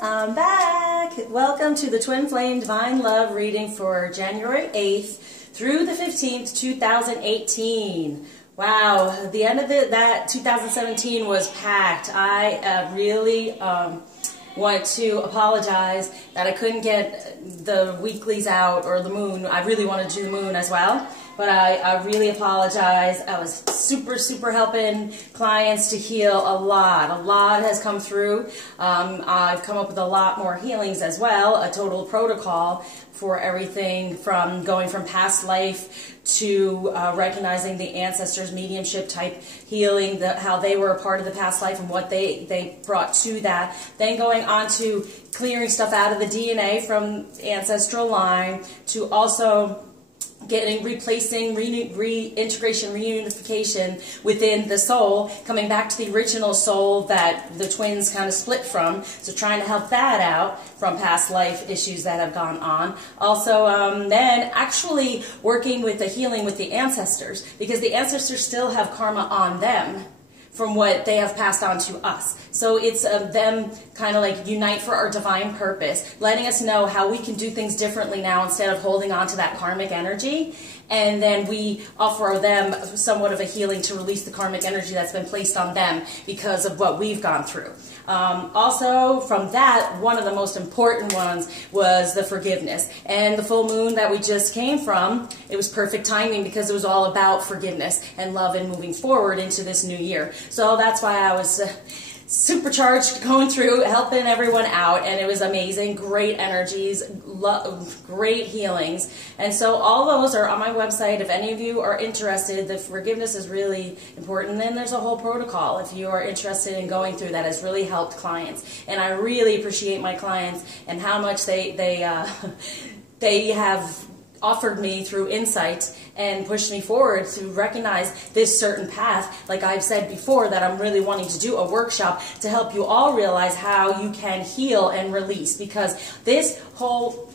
I'm back. Welcome to the Twin Flame Divine Love reading for January 8th through the 15th, 2018. Wow, the end of that 2017 was packed. I really want to apologize that I couldn't get the weeklies out or the moon. I really wanted to do the moon as well, but I really apologize. I was super helping clients to heal a lot. A lot has come through. I've come up with a lot more healings as well, a total protocol for everything from going from past life to recognizing the ancestors, mediumship type healing, how they were a part of the past life and what they brought to that. Then going on to clearing stuff out of the DNA from ancestral line, to also replacing, reintegration, reunification within the soul, coming back to the original soul that the twins kind of split from. So trying to help that out from past life issues that have gone on. Also, then actually working with the healing with the ancestors, because the ancestors still have karma on them from what they have passed on to us. So it's them kind of like unite for our divine purpose, letting us know how we can do things differently now instead of holding on to that karmic energy. And then we offer them somewhat of a healing to release the karmic energy that's been placed on them because of what we've gone through. Also, from that, one of the most important ones was the forgiveness. And the full moon that we just came from, it was perfect timing because it was all about forgiveness and love and moving forward into this new year. So that's why I was supercharged going through, helping everyone out, and it was amazing. Great energies, great healings. And so all those are on my website. If any of you are interested, the forgiveness is really important. And then there's a whole protocol if you are interested in going through that has really helped clients. And I really appreciate my clients and how much they have offered me through insight and pushed me forward to recognize this certain path. Like I've said before, that I'm really wanting to do a workshop to help you all realize how you can heal and release, because this whole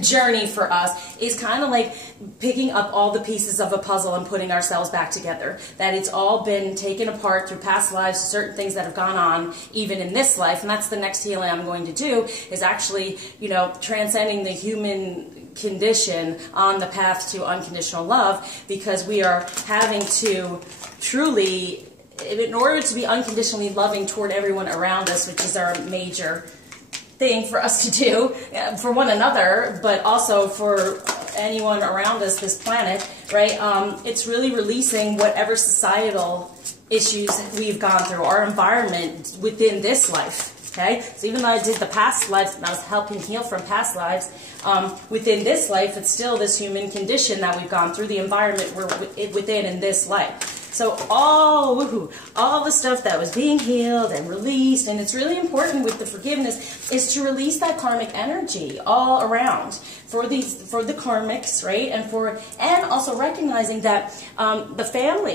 journey for us is kind of like picking up all the pieces of a puzzle and putting ourselves back together. That it's all been taken apart through past lives, certain things that have gone on even in this life, and that's the next healing I'm going to do, is actually, you know, transcending the human condition on the path to unconditional love, because we are having to truly, in order to be unconditionally loving toward everyone around us, which is our major thing for us to do for one another, but also for anyone around us, this planet, right? It's really releasing whatever societal issues we've gone through, our environment within this life. Okay, so even though I did the past lives and I was helping heal from past lives, within this life, it's still this human condition that we've gone through, the environment we're within in this life. So all the stuff that was being healed and released, and it's really important with the forgiveness, is to release that karmic energy all around for the karmics, right? And also recognizing that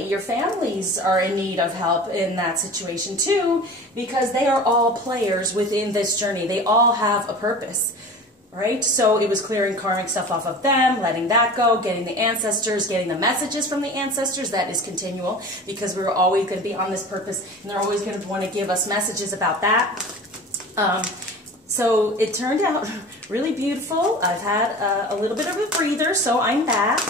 your families are in need of help in that situation too, because they are all players within this journey. They all have a purpose. Right? So it was clearing karmic stuff off of them, letting that go, getting the ancestors, getting the messages from the ancestors. That is continual, because we're always going to be on this purpose, and they're always going to want to give us messages about that. So it turned out really beautiful. I've had a little bit of a breather, so I'm back.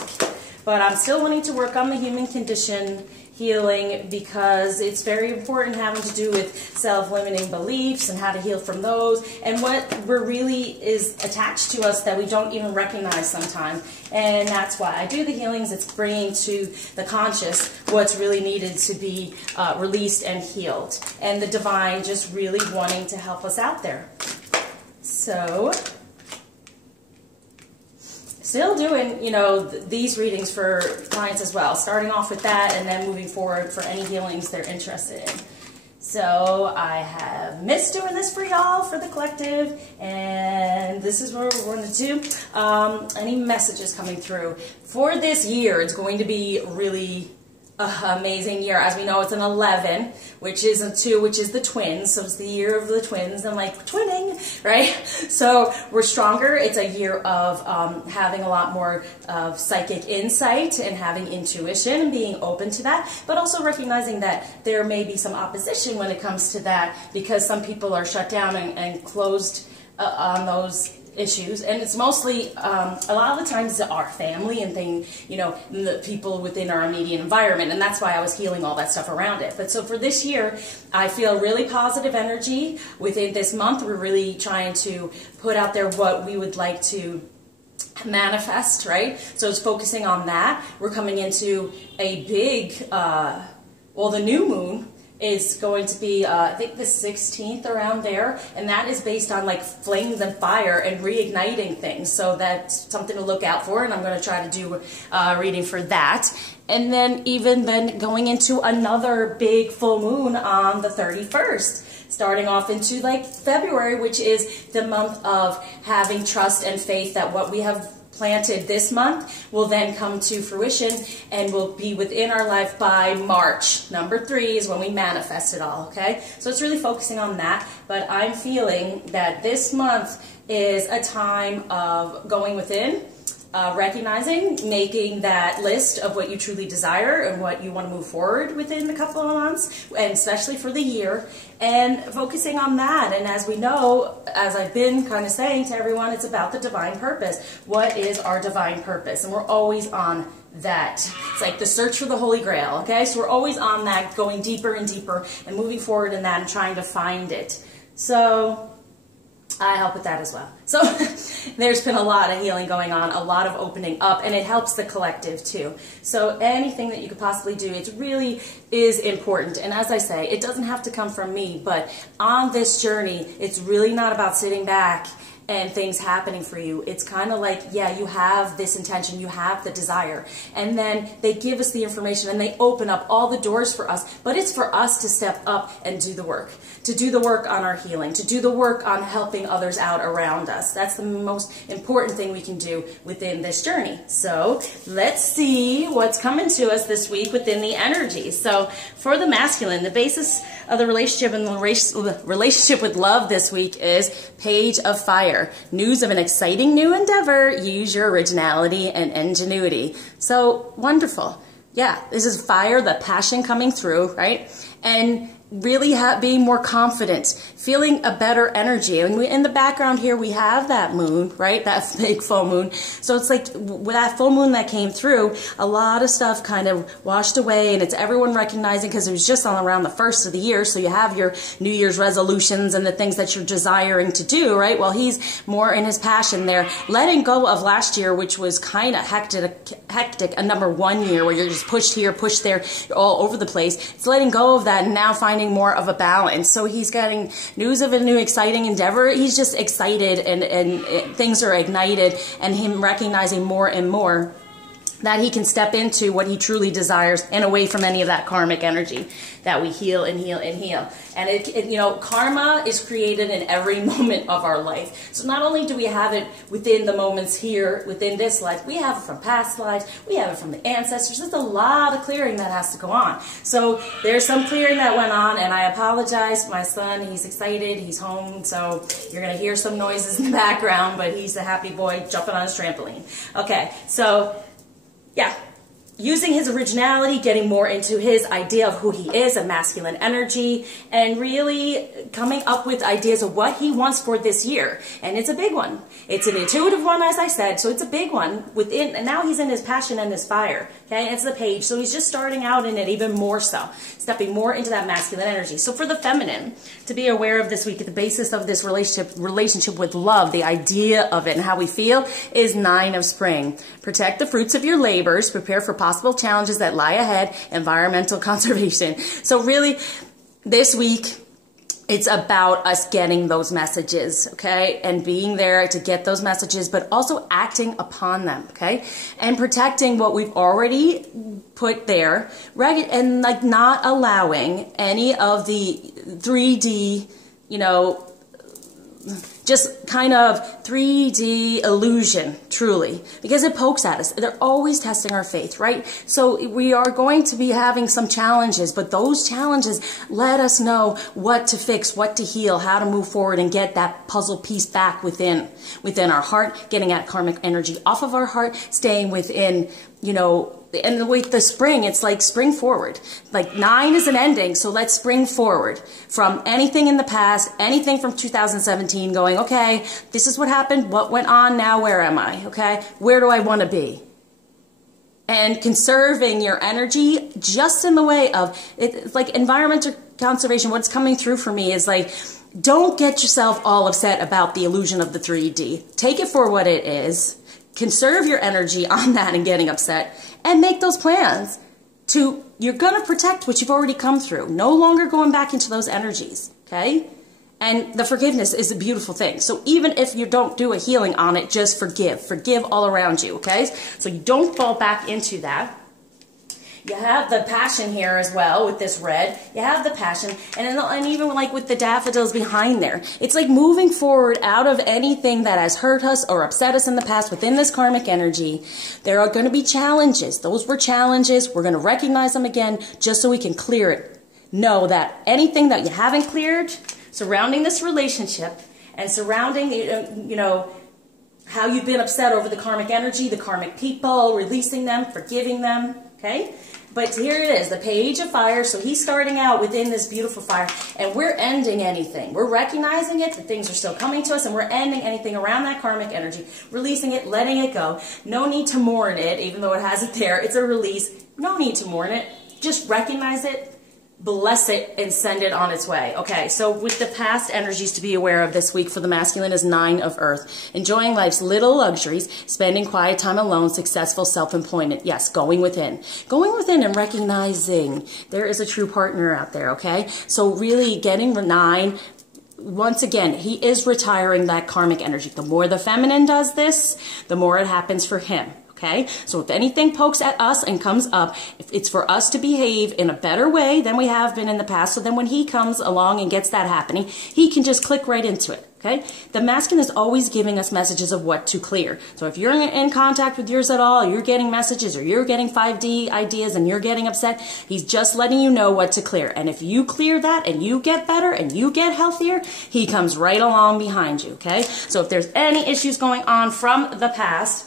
But I'm still wanting to work on the human condition healing, because it's very important, having to do with self-limiting beliefs and how to heal from those, and what really is attached to us that we don't even recognize sometimes. And that's why I do the healings. It's bringing to the conscious what's really needed to be released and healed, and the divine just really wanting to help us out there. So still doing, you know, these readings for clients as well, starting off with that and then moving forward for any healings they're interested in. So I have missed doing this for y'all, for the collective, and this is what we're going to do. Any messages coming through for this year? It's going to be really amazing year. As we know, it's an 11, which is a 2, which is the twins. So it's the year of the twins. I'm like, twinning, right? So we're stronger. It's a year of having a lot more of psychic insight and having intuition and being open to that, but also recognizing that there may be some opposition when it comes to that, because some people are shut down and closed on those issues, and it's mostly a lot of the times our family and the people within our immediate environment, and that's why I was healing all that stuff around it. But so for this year, I feel really positive energy within this month. We're really trying to put out there what we would like to manifest, right? So it's focusing on that. We're coming into a big, the new moon is going to be, I think the 16th, around there, and that is based on like flames and fire and reigniting things. So that's something to look out for, and I'm going to try to do a reading for that. And then even then going into another big full moon on the 31st, starting off into like February, which is the month of having trust and faith that what we have planted this month will then come to fruition and will be within our life by March. Number 3 is when we manifest it all, okay? So it's really focusing on that, but I'm feeling that this month is a time of going within, recognizing, making that list of what you truly desire and what you want to move forward within a couple of months, and especially for the year, and focusing on that. And as we know, as I've been kind of saying to everyone, it's about the divine purpose. What is our divine purpose? And we're always on that. It's like the search for the Holy Grail, okay? So we're always on that, going deeper and deeper and moving forward in that and trying to find it. So I help with that as well. So there's been a lot of healing going on, a lot of opening up, and it helps the collective too. So anything that you could possibly do, it really is important. And as I say, it doesn't have to come from me, but on this journey, it's really not about sitting back and things happening for you. It's kind of like, yeah, you have this intention, you have the desire, and then they give us the information and they open up all the doors for us, but it's for us to step up and do the work, to do the work on our healing, to do the work on helping others out around us. That's the most important thing we can do within this journey. So let's see what's coming to us this week within the energy. So for the masculine, the basis of the relationship and the relationship with love this week is Page of Fire. News of an exciting new endeavor. Use your originality and ingenuity. So wonderful. Yeah, this is fire, the passion coming through, right? And really being more confident, feeling a better energy. And in the background here, we have that moon, right? That big full moon. So it's like with that full moon that came through, a lot of stuff kind of washed away, and it's everyone recognizing, because it was just on around the 1st of the year. So you have your New Year's resolutions and the things that you're desiring to do, right? Well, he's more in his passion there, letting go of last year, which was kind of hectic, a number 1 year where you're just pushed here, pushed there, all over the place. It's letting go of that and now finding more of a balance. So he's getting news of a new exciting endeavor. He's just excited, and things are ignited, and him recognizing more and more that he can step into what he truly desires and away from any of that karmic energy that we heal and heal and heal. And karma is created in every moment of our life. So not only do we have it within the moments here, within this life, we have it from past lives, we have it from the ancestors. There's a lot of clearing that has to go on. So there's some clearing that went on, and I apologize. My son, he's excited, he's home, so you're going to hear some noises in the background, but he's a happy boy jumping on his trampoline. Okay, so yeah, using his originality, getting more into his idea of who he is, a masculine energy, and really coming up with ideas of what he wants for this year. And it's a big one. It's an intuitive one, as I said, so it's a big one within, and now he's in his passion and his fire. Okay, it's the page, so he's just starting out in it even more so, stepping more into that masculine energy. So for the feminine, to be aware of this week, at the basis of this relationship with love, the idea of it and how we feel, is 9 of Spring. Protect the fruits of your labors, prepare for possible challenges that lie ahead, environmental conservation. So really, this week, it's about us getting those messages, okay? And being there to get those messages, but also acting upon them, okay? And protecting what we've already put there, and like not allowing any of the 3D, just kind of 3D illusion, truly, because it pokes at us. They're always testing our faith, right? So we are going to be having some challenges, but those challenges let us know what to fix, what to heal, how to move forward and get that puzzle piece back within our heart, getting that karmic energy off of our heart, staying within, you know, and with the spring, it's like spring forward. Like 9 is an ending, so let's spring forward from anything in the past, anything from 2017, going, okay, this is what happened, what went on, now where am I, okay? Where do I want to be? And conserving your energy just in the way of, it's like environmental conservation. What's coming through for me is like, don't get yourself all upset about the illusion of the 3D. Take it for what it is. Conserve your energy on that and getting upset, and make those plans to, you're going to protect what you've already come through. No longer going back into those energies, okay? And the forgiveness is a beautiful thing. So even if you don't do a healing on it, just forgive. Forgive all around you, okay? So you don't fall back into that. You have the passion here as well with this red. You have the passion, and even like with the daffodils behind there. It's like moving forward out of anything that has hurt us or upset us in the past within this karmic energy. There are going to be challenges. Those were challenges. We're going to recognize them again just so we can clear it. Know that anything that you haven't cleared surrounding this relationship and surrounding, you know, how you've been upset over the karmic energy, the karmic people, releasing them, forgiving them, okay? But here it is, the page of fire. So he's starting out within this beautiful fire, and we're ending anything. We're recognizing it, that things are still coming to us, and we're ending anything around that karmic energy, releasing it, letting it go. No need to mourn it, even though it has it there. It's a release. No need to mourn it. Just recognize it, bless it, and send it on its way. Okay, so with the past energies to be aware of this week for the masculine is 9 of earth. Enjoying life's little luxuries, spending quiet time alone, successful self-employment. Yes, going within. Going within and recognizing there is a true partner out there, okay? So really getting the 9, once again, he is retiring that karmic energy. The more the feminine does this, the more it happens for him. Okay, so if anything pokes at us and comes up, if it's for us to behave in a better way than we have been in the past, so then when he comes along and gets that happening, he can just click right into it. Okay, the masculine is always giving us messages of what to clear. So if you're in contact with yours at all, you're getting messages, or you're getting 5D ideas and you're getting upset, he's just letting you know what to clear. And if you clear that and you get better and you get healthier, he comes right along behind you. Okay, so if there's any issues going on from the past,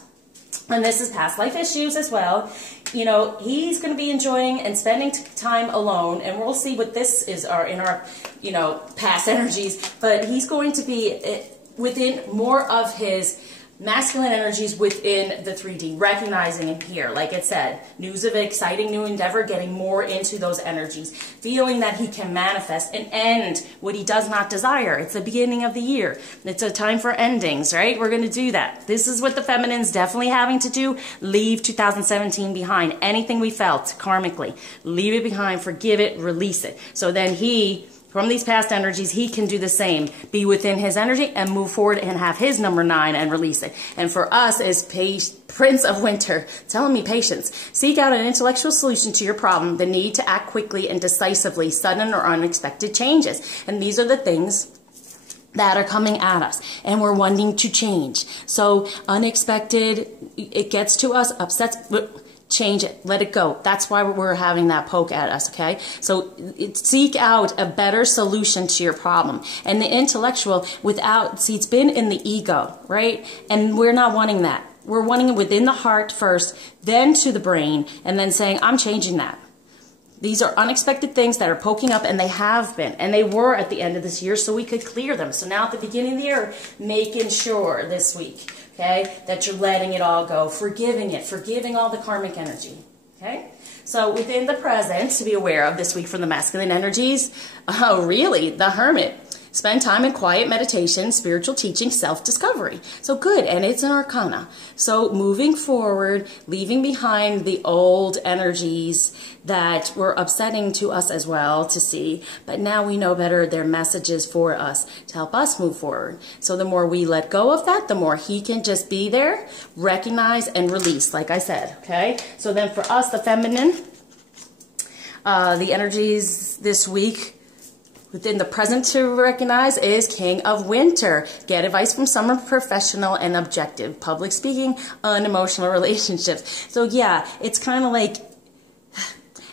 and this is past life issues as well, you know, he's going to be enjoying and spending time alone, and we'll see what this is in our, you know, past energies, but he's going to be within more of his masculine energies within the 3D, recognizing it here, like it said, news of exciting new endeavor, getting more into those energies, feeling that he can manifest and end what he does not desire. It's the beginning of the year. It's a time for endings, right? We're going to do that. This is what the feminine's definitely having to do. Leave 2017 behind. Anything we felt karmically, leave it behind, forgive it, release it. So then he, from these past energies, he can do the same. Be within his energy and move forward and have his number 9 and release it. And for us is Prince of Winter, telling me patience. Seek out an intellectual solution to your problem, the need to act quickly and decisively, sudden or unexpected changes. And these are the things that are coming at us, and we're wanting to change. So unexpected, it gets to us, upsets, change it, let it go. That's why we're having that poke at us, okay? So seek out a better solution to your problem. And the intellectual, see, it's been in the ego, right? And we're not wanting that. We're wanting it within the heart first, then to the brain, and then saying, I'm changing that. These are unexpected things that are poking up, and they have been, and they were at the end of this year, so we could clear them. So now at the beginning of the year, making sure this week, okay, that you're letting it all go, forgiving it, forgiving all the karmic energy, okay? So within the present, to be aware of this week from the masculine energies, really, the Hermit. Spend time in quiet meditation, spiritual teaching, self-discovery. So good, and it's an arcana. So moving forward, leaving behind the old energies that were upsetting to us as well to see, but now we know better their messages for us to help us move forward. So the more we let go of that, the more he can just be there, recognize, and release, like I said, okay? So then for us, the feminine, the energies this week, within the present to recognize is King of Winter. Get advice from someone professional and objective. Public speaking, unemotional relationships. So yeah, it's kind of like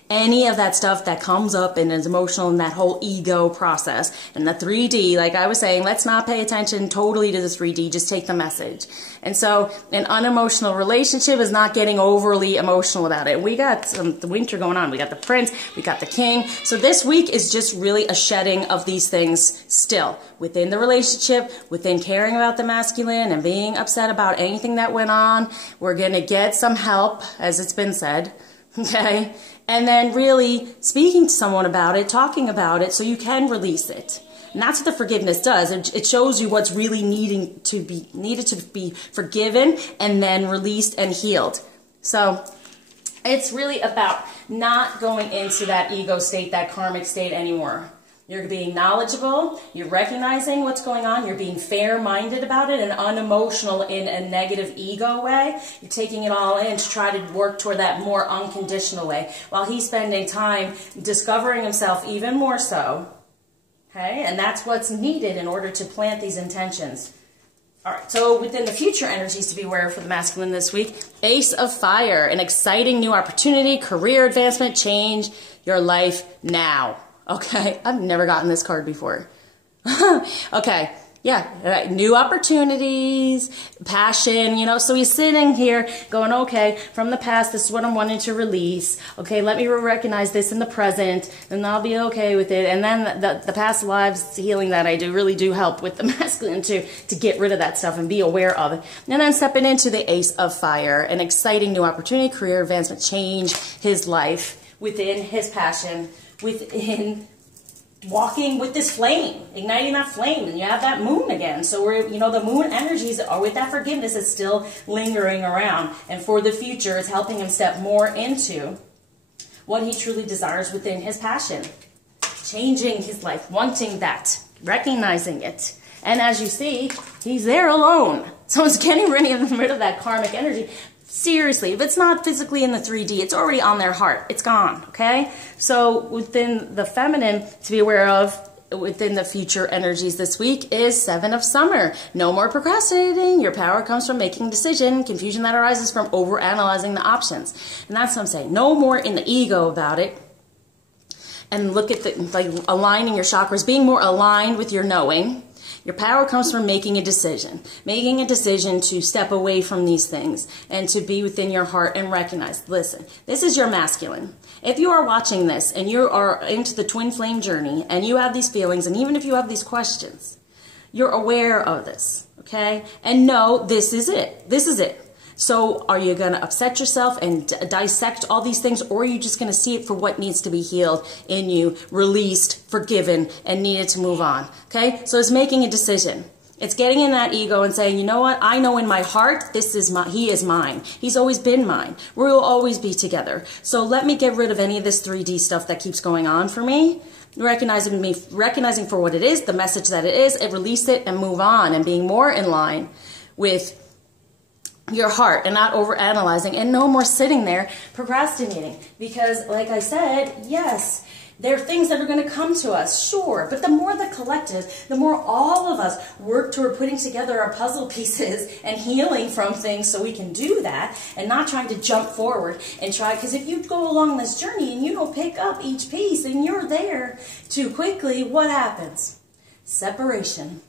any of that stuff that comes up and is emotional in that whole ego process. And the 3D, like I was saying, let's not pay attention totally to the 3D, just take the message. And so an unemotional relationship is not getting overly emotional about it. We got the winter going on. We got the prince, we got the king. So this week is just really a shedding of these things still. Within the relationship, within caring about the masculine and being upset about anything that went on, we're going to get some help, as it's been said. Okay? And then really speaking to someone about it, talking about it so you can release it. And that's what the forgiveness does. It shows you what's really needed to be forgiven and then released and healed. So it's really about not going into that ego state, that karmic state anymore. You're being knowledgeable, you're recognizing what's going on, you're being fair-minded about it and unemotional in a negative ego way. You're taking it all in to try to work toward that more unconditional way while he's spending time discovering himself even more so. Okay, and that's what's needed in order to plant these intentions. All right, so within the future energies to be aware of for the masculine this week, Ace of Fire, an exciting new opportunity, career advancement, change your life now. Okay, I've never gotten this card before. Okay, yeah, new opportunities, passion, you know, so he's sitting here going, okay, from the past, this is what I'm wanting to release. Okay, let me recognize this in the present, and I'll be okay with it. And then the past lives healing that I do really do help with the masculine to get rid of that stuff and be aware of it. And then stepping into the Ace of Fire, an exciting new opportunity, career advancement, change his life within his passion, within walking with this flame, igniting that flame, and you have that moon again. So we're, you know, the moon energies are with that forgiveness is still lingering around, and for the future, it's helping him step more into what he truly desires within his passion, changing his life, wanting that, recognizing it. And as you see, he's there alone. So it's getting rid of that karmic energy. Seriously, if it's not physically in the 3D, it's already on their heart. It's gone, okay? So within the feminine to be aware of within the future energies this week is Seven of Summer. No more procrastinating. Your power comes from making a decision. Confusion that arises from overanalyzing the options. And that's what I'm saying. No more in the ego about it. And look at the, like, aligning your chakras, being more aligned with your knowing. Your power comes from making a decision to step away from these things and to be within your heart and recognize, listen, this is your masculine. If you are watching this and you are into the twin flame journey and you have these feelings, and even if you have these questions, you're aware of this, okay? And know this is it. This is it. So are you going to upset yourself and dissect all these things, or are you just going to see it for what needs to be healed in you, released, forgiven, and needed to move on? Okay? So it's making a decision. It's getting in that ego and saying, you know what? I know in my heart, he is mine. He's always been mine. We will always be together. So let me get rid of any of this 3D stuff that keeps going on for me. Recognizing for what it is, the message that it is, and release it and move on, and being more in line with your heart and not overanalyzing, and no more sitting there procrastinating. Because like I said, yes, there are things that are going to come to us, sure, but the more the collective, the more all of us work toward putting together our puzzle pieces and healing from things so we can do that, and not trying to jump forward and try, because if you go along this journey and you don't pick up each piece and you're there too quickly, what happens? Separation.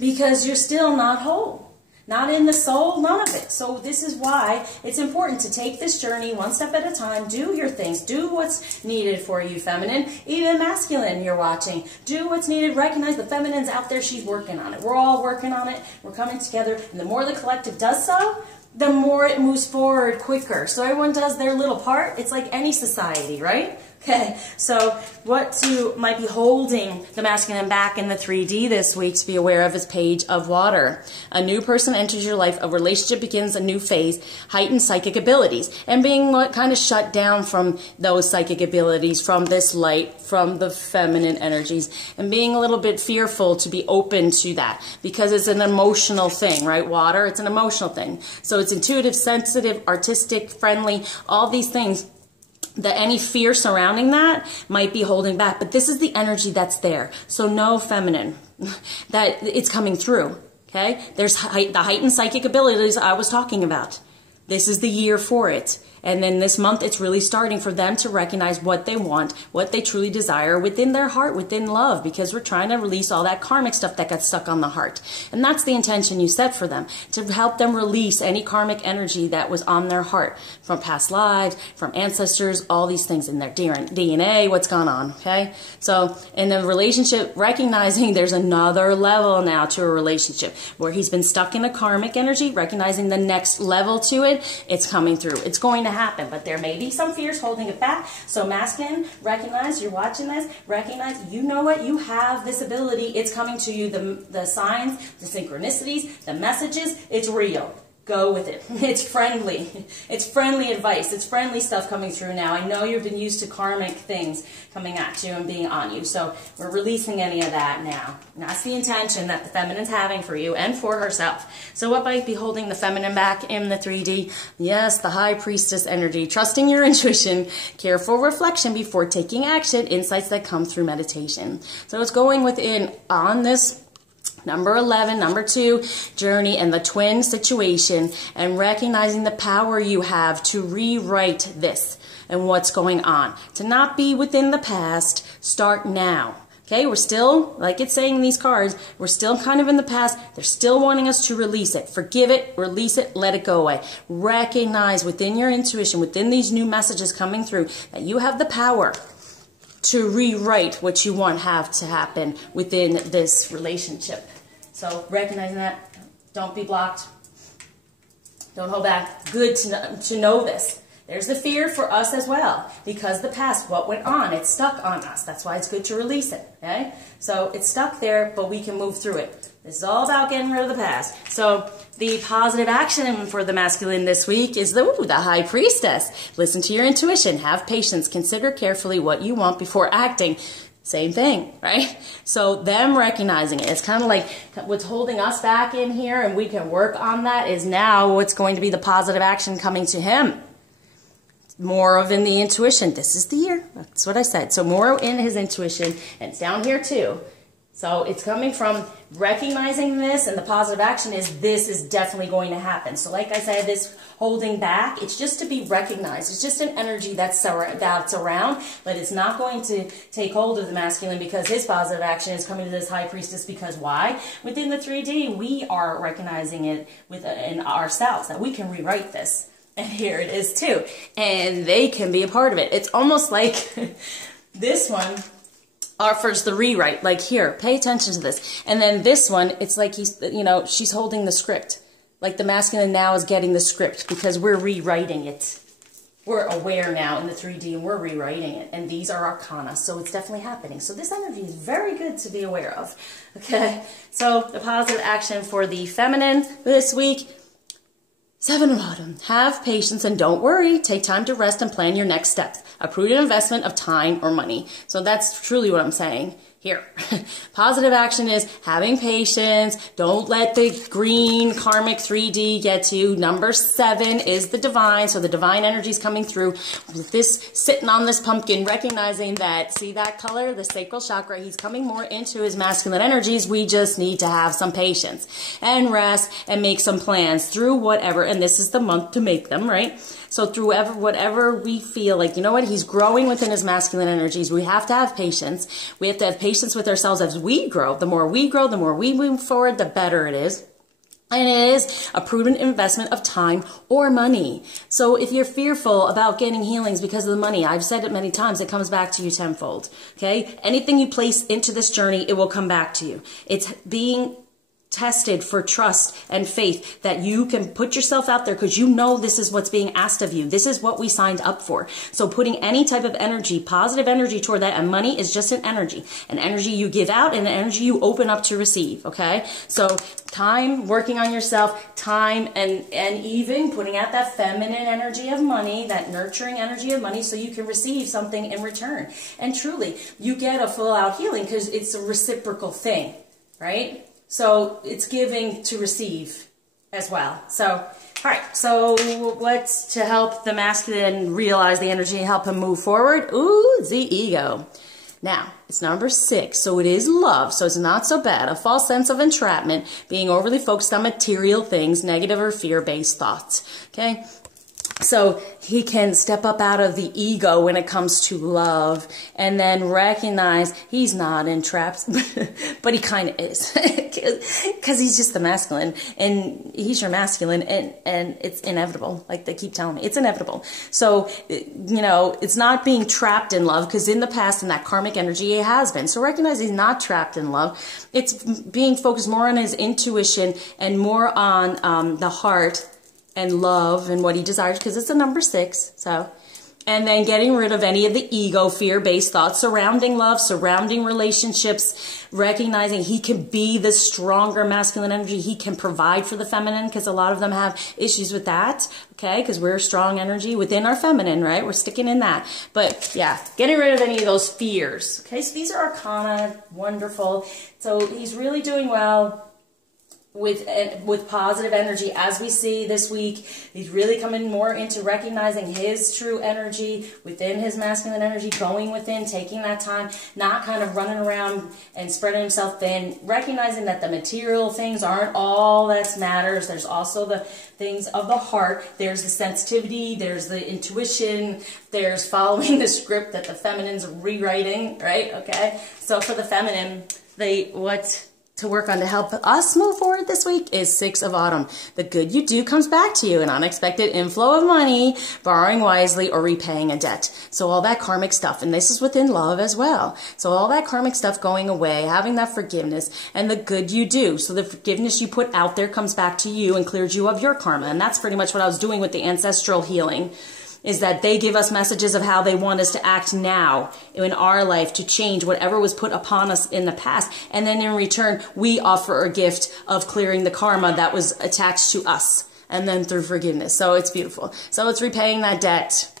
Because you're still not whole. Not in the soul, none of it. So this is why it's important to take this journey one step at a time. Do your things. Do what's needed for you, feminine. Even masculine, you're watching. Do what's needed. Recognize the feminine's out there. She's working on it. We're all working on it. We're coming together. And the more the collective does so, the more it moves forward quicker. So everyone does their little part. It's like any society, right? Okay, so what might be holding the masculine back in the 3D this week to be aware of is Page of Water. A new person enters your life, a relationship begins a new phase, heightened psychic abilities, and being kind of shut down from those psychic abilities, from this light, from the feminine energies, and being a little bit fearful to be open to that, because it's an emotional thing, right? Water, it's an emotional thing. So it's intuitive, sensitive, artistic, friendly, all these things. that any fear surrounding that might be holding back. But this is the energy that's there. So know, feminine, that it's coming through. Okay? There's the heightened psychic abilities I was talking about. This is the year for it. And then this month, it's really starting for them to recognize what they want, what they truly desire within their heart, within love, because we're trying to release all that karmic stuff that got stuck on the heart. And that's the intention you set for them, to help them release any karmic energy that was on their heart from past lives, from ancestors, all these things in their DNA, what's gone on, okay? So in the relationship, recognizing there's another level now to a relationship where he's been stuck in a karmic energy, recognizing the next level to it, it's coming through. It's going to happen, but there may be some fears holding it back. So masculine, recognize, you're watching this, recognize, you know what, you have this ability, it's coming to you, the signs, the synchronicities, the messages, it's real. Go with it. It's friendly. It's friendly advice. It's friendly stuff coming through now. I know you've been used to karmic things coming at you and being on you. So we're releasing any of that now. And that's the intention that the feminine's having for you and for herself. So what might be holding the feminine back in the 3D? Yes, the high priestess energy. Trusting your intuition. Careful reflection before taking action. Insights that come through meditation. So it's going within on this number 11, number 2, journey and the twin situation, and recognizing the power you have to rewrite this and what's going on. To not be within the past, start now. Okay, we're still, like it's saying in these cards, we're still kind of in the past. They're still wanting us to release it. Forgive it, release it, let it go away. Recognize within your intuition, within these new messages coming through, that you have the power to rewrite what you want have to happen within this relationship. So recognizing that, don't be blocked, don't hold back. Good to know this. There's the fear for us as well, because the past, what went on, it's stuck on us. That's why it's good to release it, okay? So it's stuck there, but we can move through it. This is all about getting rid of the past. So the positive action for the masculine this week is the high priestess. Listen to your intuition, have patience, consider carefully what you want before acting. Same thing, right? So them recognizing it. It's kind of like what's holding us back in here, and we can work on that, is now what's going to be the positive action coming to him. More of in the intuition. This is the year. That's what I said. So more in his intuition, and it's down here too. So it's coming from recognizing this, and the positive action is this is definitely going to happen. So like I said, this holding back, it's just to be recognized. It's just an energy that's around, but it's not going to take hold of the masculine, because his positive action is coming to this high priestess. Because why? Within the 3D, we are recognizing it in ourselves, that we can rewrite this. And here it is too. And they can be a part of it. It's almost like this one offers the rewrite, like here, pay attention to this. And then this one, it's like he's, you know, she's holding the script. Like the masculine now is getting the script, because we're rewriting it. We're aware now in the 3D, and we're rewriting it. And these are arcana, so it's definitely happening. So this energy is very good to be aware of. Okay, so the positive action for the feminine this week, 7 of Autumn. Have patience and don't worry. Take time to rest and plan your next steps. A prudent investment of time or money. So that's truly what I'm saying here. Positive action is having patience. Don't let the green karmic 3D get to you. Number 7 is the divine. So the divine energy is coming through. With this sitting on this pumpkin, recognizing that, see that color, the sacral chakra, he's coming more into his masculine energies. We just need to have some patience and rest and make some plans through whatever. And this is the month to make them, right? So through whatever we feel like, you know what, he's growing within his masculine energies. We have to have patience. We have to have patience with ourselves as we grow. The more we grow, the more we move forward, the better it is. And it is a prudent investment of time or money. So if you're fearful about getting healings because of the money, I've said it many times, it comes back to you tenfold. Okay? Anything you place into this journey, it will come back to you. It's being tested for trust and faith that you can put yourself out there, because you know this is what's being asked of you. This is what we signed up for. So putting any type of energy, positive energy toward that, and money is just an energy you give out and an energy you open up to receive, okay? So time, working on yourself, time, and even putting out that feminine energy of money, that nurturing energy of money, so you can receive something in return. And truly, you get a full-out healing because it's a reciprocal thing, right? So it's giving to receive as well. So All right, so what's to help the masculine realize the energy and help him move forward? Ooh, the ego. Now, it's number 6, so it is love, so it's not so bad. A false sense of entrapment, being overly focused on material things, negative or fear-based thoughts, okay? So he can step up out of the ego when it comes to love and then recognize he's not entrapped, but he kind of is because he's just the masculine and he's your masculine and it's inevitable. Like they keep telling me, it's inevitable. So, you know, it's not being trapped in love because in the past in that karmic energy it has been. So recognize he's not trapped in love. It's being focused more on his intuition and more on the heart and love and what he desires, because it's a number 6. So, and then getting rid of any of the ego, fear-based thoughts surrounding love, surrounding relationships, recognizing he can be the stronger masculine energy. He can provide for the feminine, because a lot of them have issues with that, okay? Because we're strong energy within our feminine, right? We're sticking in that. But yeah, getting rid of any of those fears. Okay, so these are arcana, wonderful. So he's really doing well with positive energy, as we see this week. He's really coming more into recognizing his true energy within his masculine energy, going within, taking that time, not kind of running around and spreading himself thin, recognizing that the material things aren't all that matters. There's also the things of the heart. There's the sensitivity, there's the intuition, there's following the script that the feminine's rewriting, right? Okay, so for the feminine, what to work on to help us move forward this week is 6 of Autumn. The good you do comes back to you, an unexpected inflow of money, borrowing wisely, or repaying a debt. So all that karmic stuff, and this is within love as well. So all that karmic stuff going away, having that forgiveness, and the good you do. So the forgiveness you put out there comes back to you and clears you of your karma. And that's pretty much what I was doing with the ancestral healing, is that they give us messages of how they want us to act now in our life to change whatever was put upon us in the past. And then in return, we offer a gift of clearing the karma that was attached to us, and then through forgiveness. So it's beautiful. So it's repaying that debt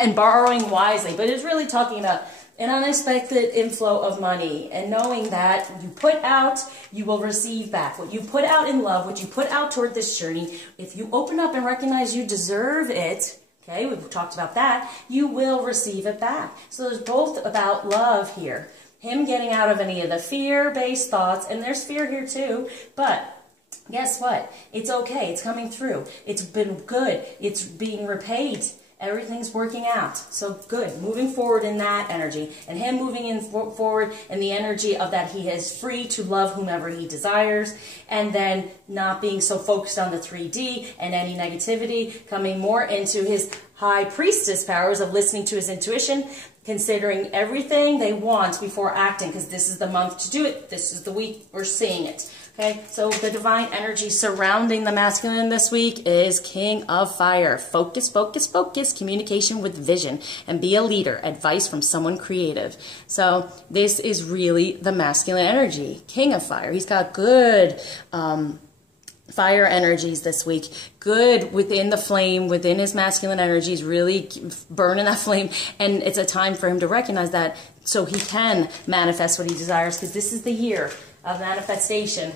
and borrowing wisely. But it's really talking about an unexpected inflow of money and knowing that you put out, you will receive back. What you put out in love, what you put out toward this journey, if you open up and recognize you deserve it, okay, we've talked about that, you will receive it back. So there's both about love here. Him getting out of any of the fear-based thoughts, and there's fear here too, but guess what? It's okay. It's coming through. It's been good. It's being repaid. Everything's working out. So good. Moving forward in that energy. And him moving in forward in the energy of that he is free to love whomever he desires. And then not being so focused on the 3D and any negativity. Coming more into his high priestess powers of listening to his intuition. Considering everything they want before acting. Because this is the month to do it. This is the week we're seeing it. Okay, so the divine energy surrounding the masculine this week is King of Fire. Focus, focus, focus, communication with vision, and be a leader. Advice from someone creative. So this is really the masculine energy. King of Fire. He's got good fire energies this week. Good within the flame, within his masculine energies, really burning that flame. And it's a time for him to recognize that so he can manifest what he desires, because this is the year of manifestation,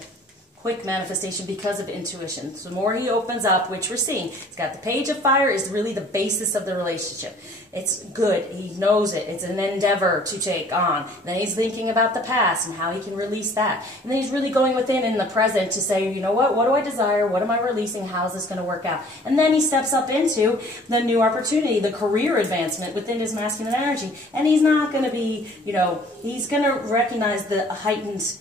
quick manifestation because of intuition. So the more he opens up, which we're seeing, he's got the Page of Fire is really the basis of the relationship. It's good. He knows it. It's an endeavor to take on. Then he's thinking about the past and how he can release that. And then he's really going within in the present to say, you know what do I desire? What am I releasing? How is this going to work out? And then he steps up into the new opportunity, the career advancement within his masculine energy. And he's not going to be, he's going to recognize the heightened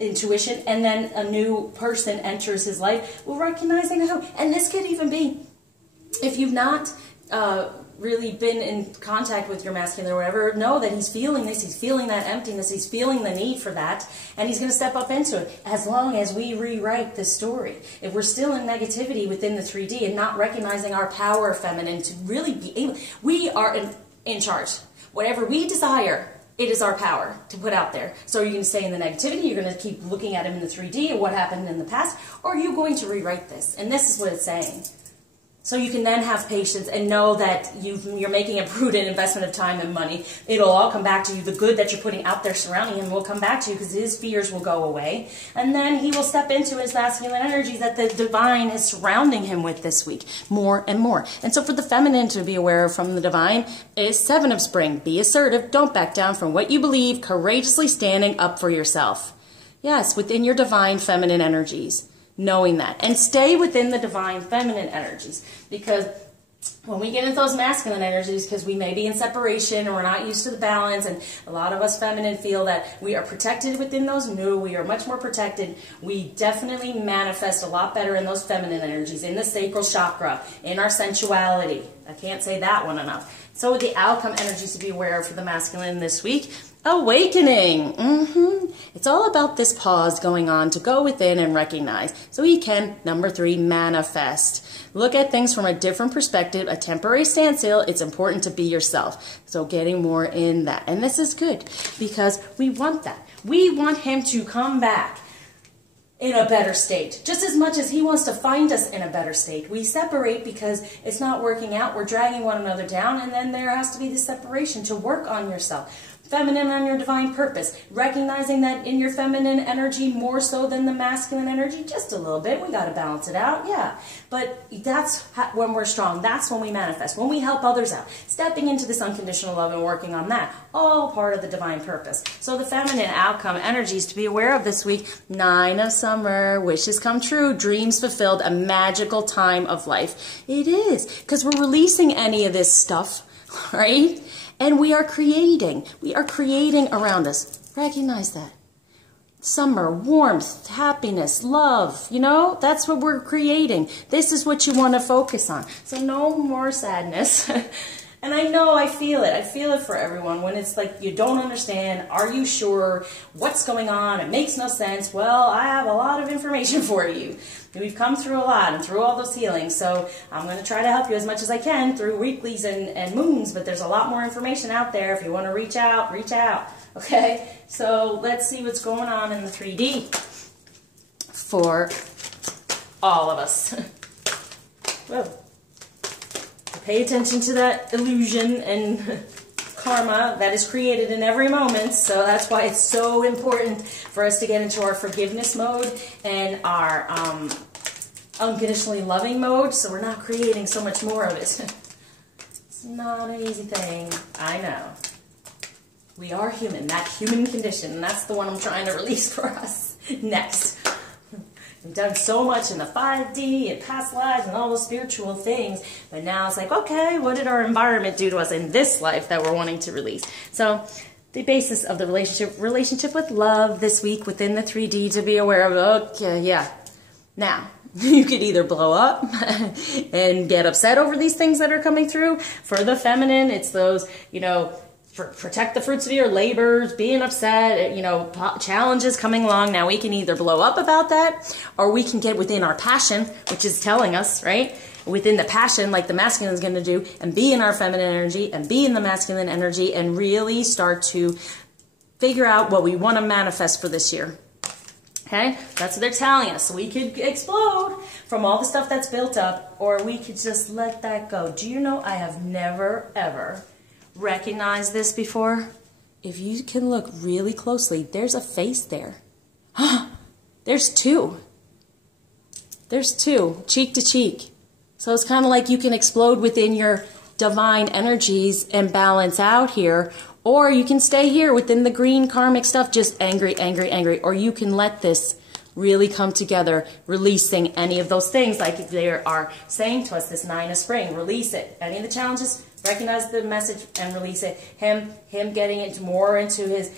intuition, and then a new person enters his life. Well, recognizing how, and this could even be, if you've not really been in contact with your masculine or whatever, know that he's feeling this, he's feeling that emptiness, he's feeling the need for that, and he's going to step up into it as long as we rewrite the story. If we're still in negativity within the 3D and not recognizing our power feminine to really be able, we are in charge. Whatever we desire, it is our power to put out there. So are you going to stay in the negativity? You're going to keep looking at him in the 3D and what happened in the past? Or are you going to rewrite this? And this is what it's saying. So you can then have patience and know that you're making a prudent investment of time and money. It'll all come back to you. The good that you're putting out there surrounding him will come back to you because his fears will go away. And then he will step into his masculine energy that the divine is surrounding him with this week more and more. And so for the feminine to be aware of from the divine is 7 of spring. Be assertive. Don't back down from what you believe. Courageously standing up for yourself. Yes, within your divine feminine energies. Knowing that. And stay within the divine feminine energies. Because when we get into those masculine energies, because we may be in separation or we're not used to the balance, and a lot of us feminine feel that we are protected within those. No, we are much more protected. We definitely manifest a lot better in those feminine energies, in the sacral chakra, in our sensuality. I can't say that one enough. So the outcome energies to be aware of for the masculine this week. Awakening. It's all about this pause going on to go within and recognize. So he can, number 3, manifest. Look at things from a different perspective, a temporary standstill. It's important to be yourself. So getting more in that. And this is good because we want that. We want him to come back in a better state. Just as much as he wants to find us in a better state. We separate because it's not working out. We're dragging one another down, and then there has to be this separation to work on yourself. Feminine on your divine purpose. Recognizing that in your feminine energy more so than the masculine energy, just a little bit. We got to balance it out, yeah. But that's when we're strong. That's when we manifest. When we help others out. Stepping into this unconditional love and working on that. All part of the divine purpose. So the feminine outcome energies to be aware of this week. 9 of summer. Wishes come true. Dreams fulfilled. A magical time of life. It is. Because we're releasing any of this stuff, right? And we are creating around us. Recognize that. Summer, warmth, happiness, love, you know, that's what we're creating. This is what you want to focus on. So no more sadness. And I know, I feel it. I feel it for everyone when it's like you don't understand. Are you sure? What's going on? It makes no sense. Well, I have a lot of information for you. We've come through a lot and through all those healings. So I'm going to try to help you as much as I can through weeklies and moons. But there's a lot more information out there. If you want to reach out, reach out. Okay? So let's see what's going on in the 3D for all of us. Whoa. Pay attention to that illusion and karma that is created in every moment. So that's why it's so important for us to get into our forgiveness mode and our unconditionally loving mode, so we're not creating so much more of it. It's not an easy thing. I know. We are human. That human condition, and that's the one I'm trying to release for us next. We've done so much in the 5D and past lives and all those spiritual things, but now it's like, okay, what did our environment do to us in this life that we're wanting to release? So the basis of the relationship with love this week within the 3D to be aware of. Okay, yeah. Now, you could either blow up and get upset over these things that are coming through. For the feminine, it's those, you know, protect the fruits of your labors, being upset, you know, challenges coming along. Now we can either blow up about that, or we can get within our passion, which is telling us, right? Within the passion, like the masculine is going to do, and be in our feminine energy, and be in the masculine energy, and really start to figure out what we want to manifest for this year. Okay? That's what they're telling us. So we could explode from all the stuff that's built up, or we could just let that go. Do you know I have never, ever recognized this before? If you can look really closely, there's a face there. There's 2. There's 2, cheek to cheek. So it's kind of like you can explode within your divine energies and balance out here, or you can stay here within the green karmic stuff, just angry, angry, angry, or you can let this really come together, releasing any of those things like they are saying to us, this 9 of spring, release it. Any of the challenges, recognize the message and release it. Him getting it more into his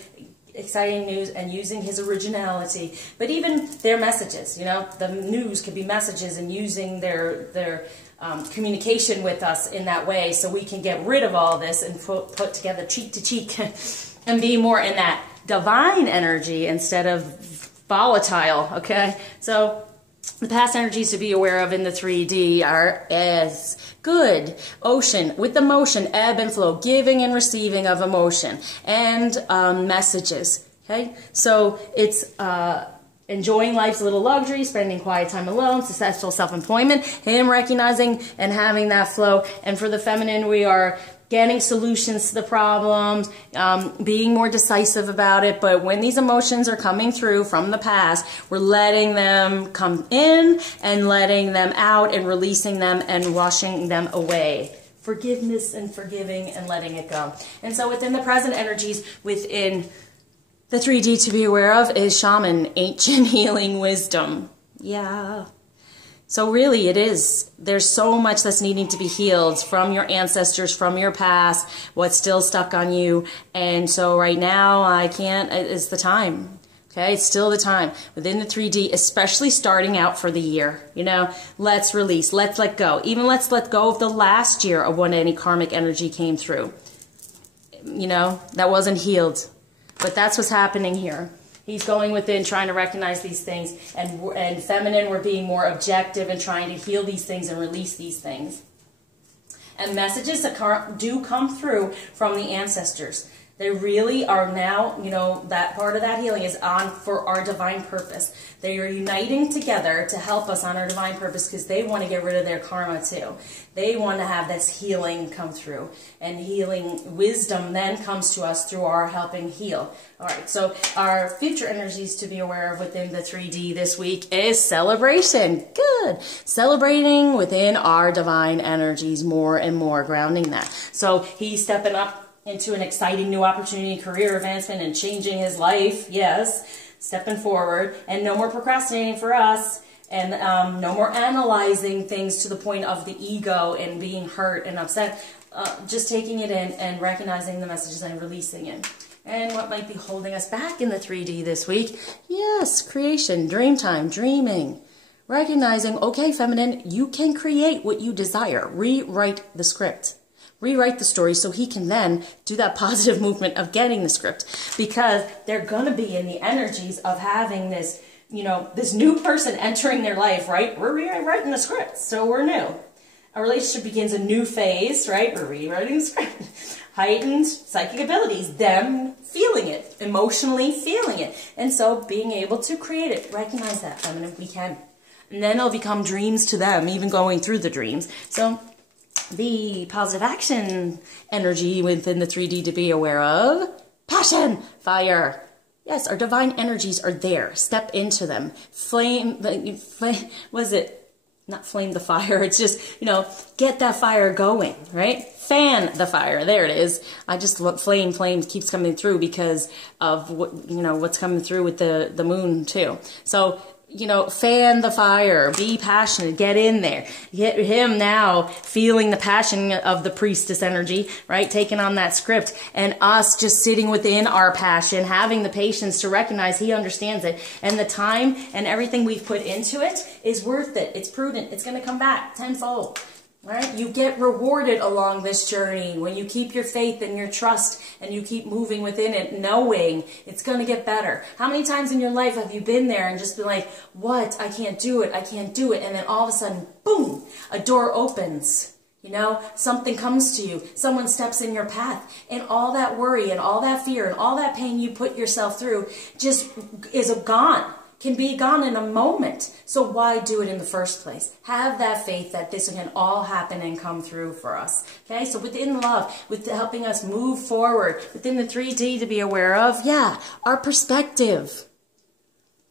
exciting news and using his originality. But even their messages, you know, the news could be messages and using their communication with us in that way, so we can get rid of all this and put together cheek to cheek and be more in that divine energy instead of volatile. Okay, so the past energies to be aware of in the 3D are as good, ocean with emotion, ebb and flow, giving and receiving of emotion, and messages. Okay, so it's enjoying life's little luxuries, spending quiet time alone, successful self-employment, him recognizing and having that flow. And for the feminine, we are getting solutions to the problems, being more decisive about it. But when these emotions are coming through from the past, we're letting them come in and letting them out and releasing them and washing them away. Forgiveness and forgiving and letting it go. And so within the present energies, within the 3D to be aware of is shaman, ancient healing wisdom. Yeah. So really it is. There's so much that's needing to be healed from your ancestors, from your past, what's still stuck on you. And so right now it's the time. Okay, it's still the time. Within the 3D, especially starting out for the year, you know, let's release, let's let go. Even let's let go of the last year of when any karmic energy came through. You know, that wasn't healed. But that's what's happening here. He's going within, trying to recognize these things. And feminine, we're being more objective and trying to heal these things and release these things. And messages that do come through from the ancestors. They really are now, you know, that part of that healing is on for our divine purpose. They are uniting together to help us on our divine purpose because they want to get rid of their karma too. They want to have this healing come through. And healing wisdom then comes to us through our helping heal. All right, so our future energies to be aware of within the 3D this week is celebration. Good. Celebrating within our divine energies more and more, grounding that. So he's stepping up into an exciting new opportunity, career advancement, and changing his life. Yes, stepping forward. And no more procrastinating for us. And no more analyzing things to the point of the ego and being hurt and upset. Just taking it in and recognizing the messages and releasing it. And what might be holding us back in the 3D this week? Yes, creation, dream time, dreaming. Recognizing, okay, feminine, you can create what you desire. Rewrite the script. Rewrite the story so he can then do that positive movement of getting the script, because they're going to be in the energies of having this, you know, this new person entering their life, right? We're rewriting the script, so we're new. A relationship begins a new phase, right? We're rewriting the script. Heightened psychic abilities, them feeling it, emotionally feeling it. And so being able to create it, recognize that, feminine, we can. And then it'll become dreams to them, even going through the dreams. So the positive action energy within the 3D to be aware of. Passion, fire. Yes, our divine energies are there. Step into them. Not flame the fire. It's just, you know, get that fire going, right? Fan the fire. There it is. I just look, flame keeps coming through because of what, you know, what's coming through with the moon too. So, you know, fan the fire, be passionate, get in there. Get him now feeling the passion of the priestess energy, right? Taking on that script, and us just sitting within our passion, having the patience to recognize he understands it. And the time and everything we've put into it is worth it. It's prudent. It's going to come back tenfold. Right? You get rewarded along this journey when you keep your faith and your trust and you keep moving within it, knowing it's going to get better. How many times in your life have you been there and just been like, what? I can't do it. I can't do it. And then all of a sudden, boom, a door opens. You know, something comes to you. Someone steps in your path. And all that worry and all that fear and all that pain you put yourself through just is gone. Can be gone in a moment. So why do it in the first place? Have that faith that this can all happen and come through for us. Okay, so within love, with helping us move forward, within the 3D to be aware of, yeah, our perspective.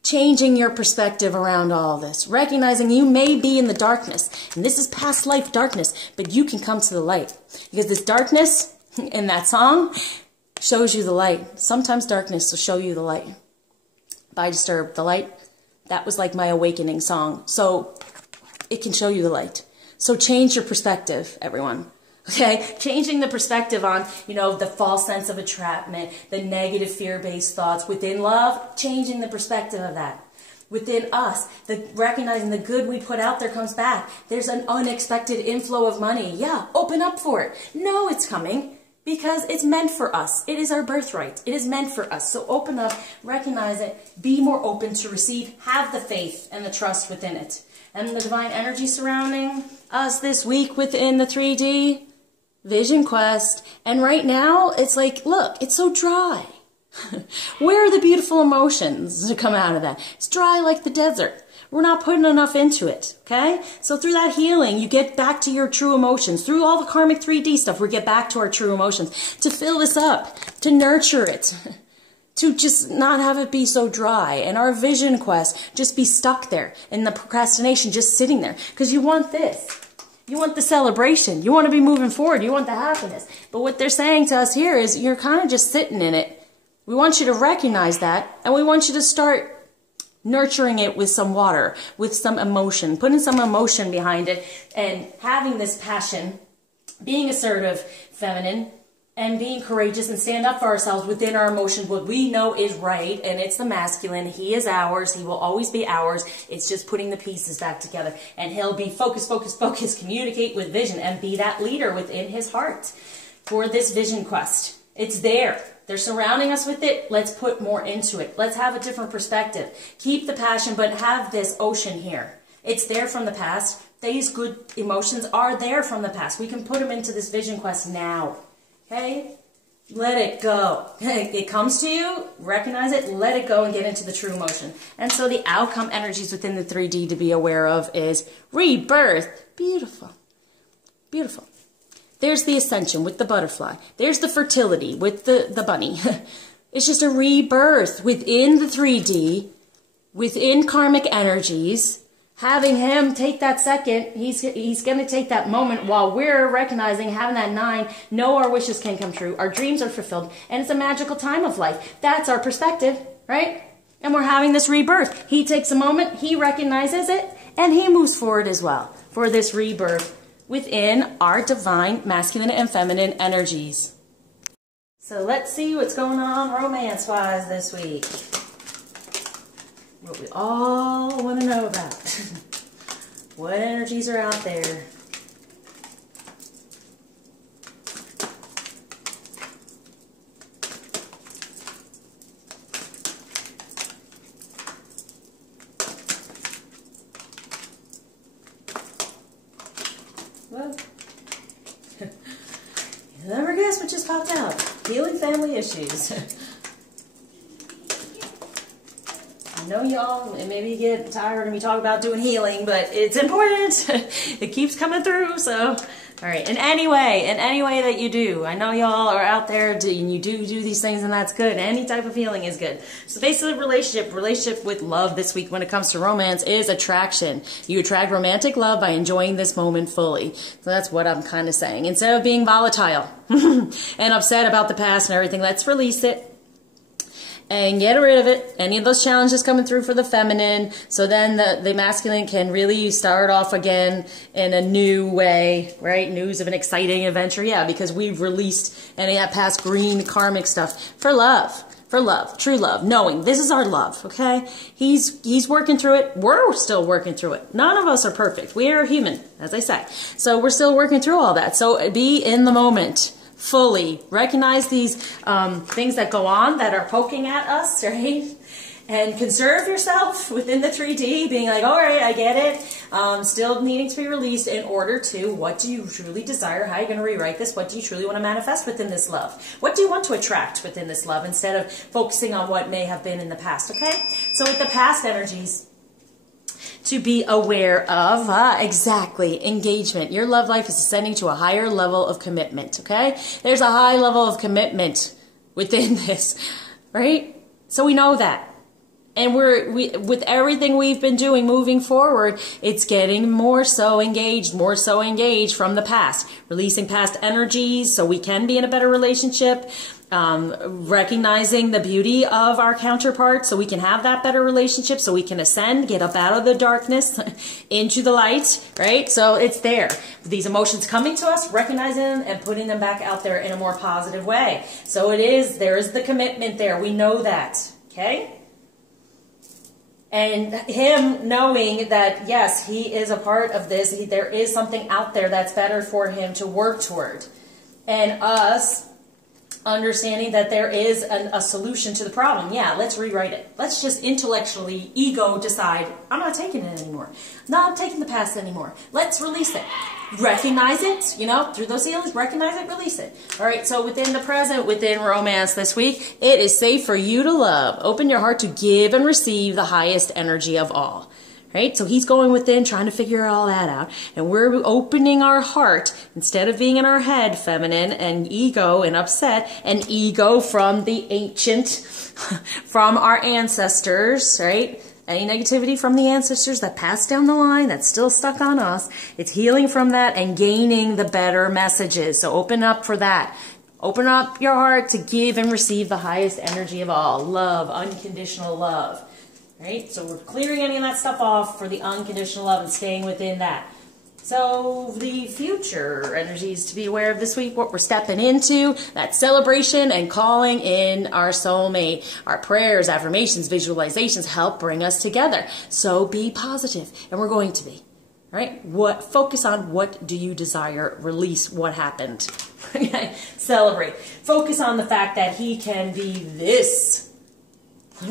Changing your perspective around all this. Recognizing you may be in the darkness. And this is past life darkness, but you can come to the light. Because this darkness in that song shows you the light. Sometimes darkness will show you the light. By Disturbed, the light, that was like my awakening song. So it can show you the light. So change your perspective, everyone. Okay? Changing the perspective on, you know, the false sense of entrapment, the negative fear-based thoughts. Within love, changing the perspective of that. Within us, recognizing the good we put out there comes back. There's an unexpected inflow of money. Yeah, open up for it. Know it's coming. Because it's meant for us. It is our birthright. It is meant for us. So open up, recognize it, be more open to receive, have the faith and the trust within it. And the divine energy surrounding us this week within the 3D, Vision Quest. And right now, it's like, look, it's so dry. Where are the beautiful emotions to come out of that? It's dry like the desert. We're not putting enough into it, okay? So through that healing, you get back to your true emotions. Through all the karmic 3D stuff, we get back to our true emotions. To fill this up, to nurture it, to just not have it be so dry. And our vision quest just be stuck there in the procrastination, just sitting there. Because you want this. You want the celebration. You want to be moving forward. You want the happiness. But what they're saying to us here is you're kind of just sitting in it. We want you to recognize that, and we want you to start nurturing it with some water, with some emotion, putting some emotion behind it, and having this passion, being assertive, feminine, and being courageous and stand up for ourselves within our emotions, what we know is right, and it's the masculine. He is ours. He will always be ours. It's just putting the pieces back together. And he'll be focus, focus, focus, communicate with vision, and be that leader within his heart for this vision quest. It's there. They're surrounding us with it. Let's put more into it. Let's have a different perspective. Keep the passion, but have this ocean here. It's there from the past. These good emotions are there from the past. We can put them into this vision quest now. Okay? Let it go. It comes to you, recognize it, let it go, and get into the true emotion. And so the outcome energies within the 3D to be aware of is rebirth. Beautiful. Beautiful. There's the ascension with the butterfly. There's the fertility with the bunny. It's just a rebirth within the 3D, within karmic energies. Having him take that second, he's going to take that moment while we're recognizing, having that 9, know our wishes can come true, our dreams are fulfilled, and it's a magical time of life. That's our perspective, right? And we're having this rebirth. He takes a moment, he recognizes it, and he moves forward as well for this rebirth within our divine masculine and feminine energies. So let's see what's going on romance-wise this week. What we all want to know about. What energies are out there? Well, you'll never guess what just popped out. Healing family issues. I know y'all maybe get tired of me talking about doing healing, but it's important. It keeps coming through, so. All right, in any way that you do. I know y'all are out there and you do these things, and that's good. Any type of healing is good. So basically relationship with love this week when it comes to romance is attraction. You attract romantic love by enjoying this moment fully. So that's what I'm kind of saying. Instead of being volatile and upset about the past and everything, let's release it. And get rid of it. Any of those challenges coming through for the feminine. So then the masculine can really start off again in a new way, right? News of an exciting adventure. Yeah, because we've released any of that past green karmic stuff for love. For love. True love. Knowing this is our love, okay? He's working through it. We're still working through it. None of us are perfect. We are human, as I say. So we're still working through all that. So be in the moment. Fully recognize these things that go on that are poking at us, right? And conserve yourself within the 3D, being like, all right, I get it. Still needing to be released in order to, what do you truly desire? How are you going to rewrite this? What do you truly want to manifest within this love? What do you want to attract within this love instead of focusing on what may have been in the past, okay? So with the past energies, to be aware of, exactly, engagement. Your love life is ascending to a higher level of commitment, okay? There's a high level of commitment within this, right? So we know that. And with everything we've been doing moving forward, it's getting more so engaged from the past. Releasing past energies so we can be in a better relationship. Recognizing the beauty of our counterpart so we can have that better relationship, so we can ascend, get up out of the darkness into the light, right? So it's there. These emotions coming to us, recognizing them and putting them back out there in a more positive way. So there is the commitment there. We know that, okay? And him knowing that, yes, he is a part of this. There is something out there that's better for him to work toward. And us understanding that there is a solution to the problem. Yeah, let's rewrite it. Let's just intellectually, ego decide, I'm not taking it anymore. Not taking the past anymore. Let's release it. recognize it, you know, through those feelings, recognize it, release it. All right, so within the present, within romance this week, it is safe for you to love. Open your heart to give and receive the highest energy of all. Right? So he's going within, trying to figure all that out. And we're opening our heart, instead of being in our head, feminine, and ego, and upset, and ego from the ancient, from our ancestors, right? Any negativity from the ancestors that passed down the line, that's still stuck on us, it's healing from that and gaining the better messages. So open up for that. Open up your heart to give and receive the highest energy of all. Love, unconditional love. Right? So we're clearing any of that stuff off for the unconditional love and staying within that. So the future energies to be aware of this week, what we're stepping into, that celebration and calling in our soulmate. Our prayers, affirmations, visualizations help bring us together. So be positive, and we're going to be. All right? Focus on what do you desire, release what happened. Okay? Celebrate. Focus on the fact that he can be this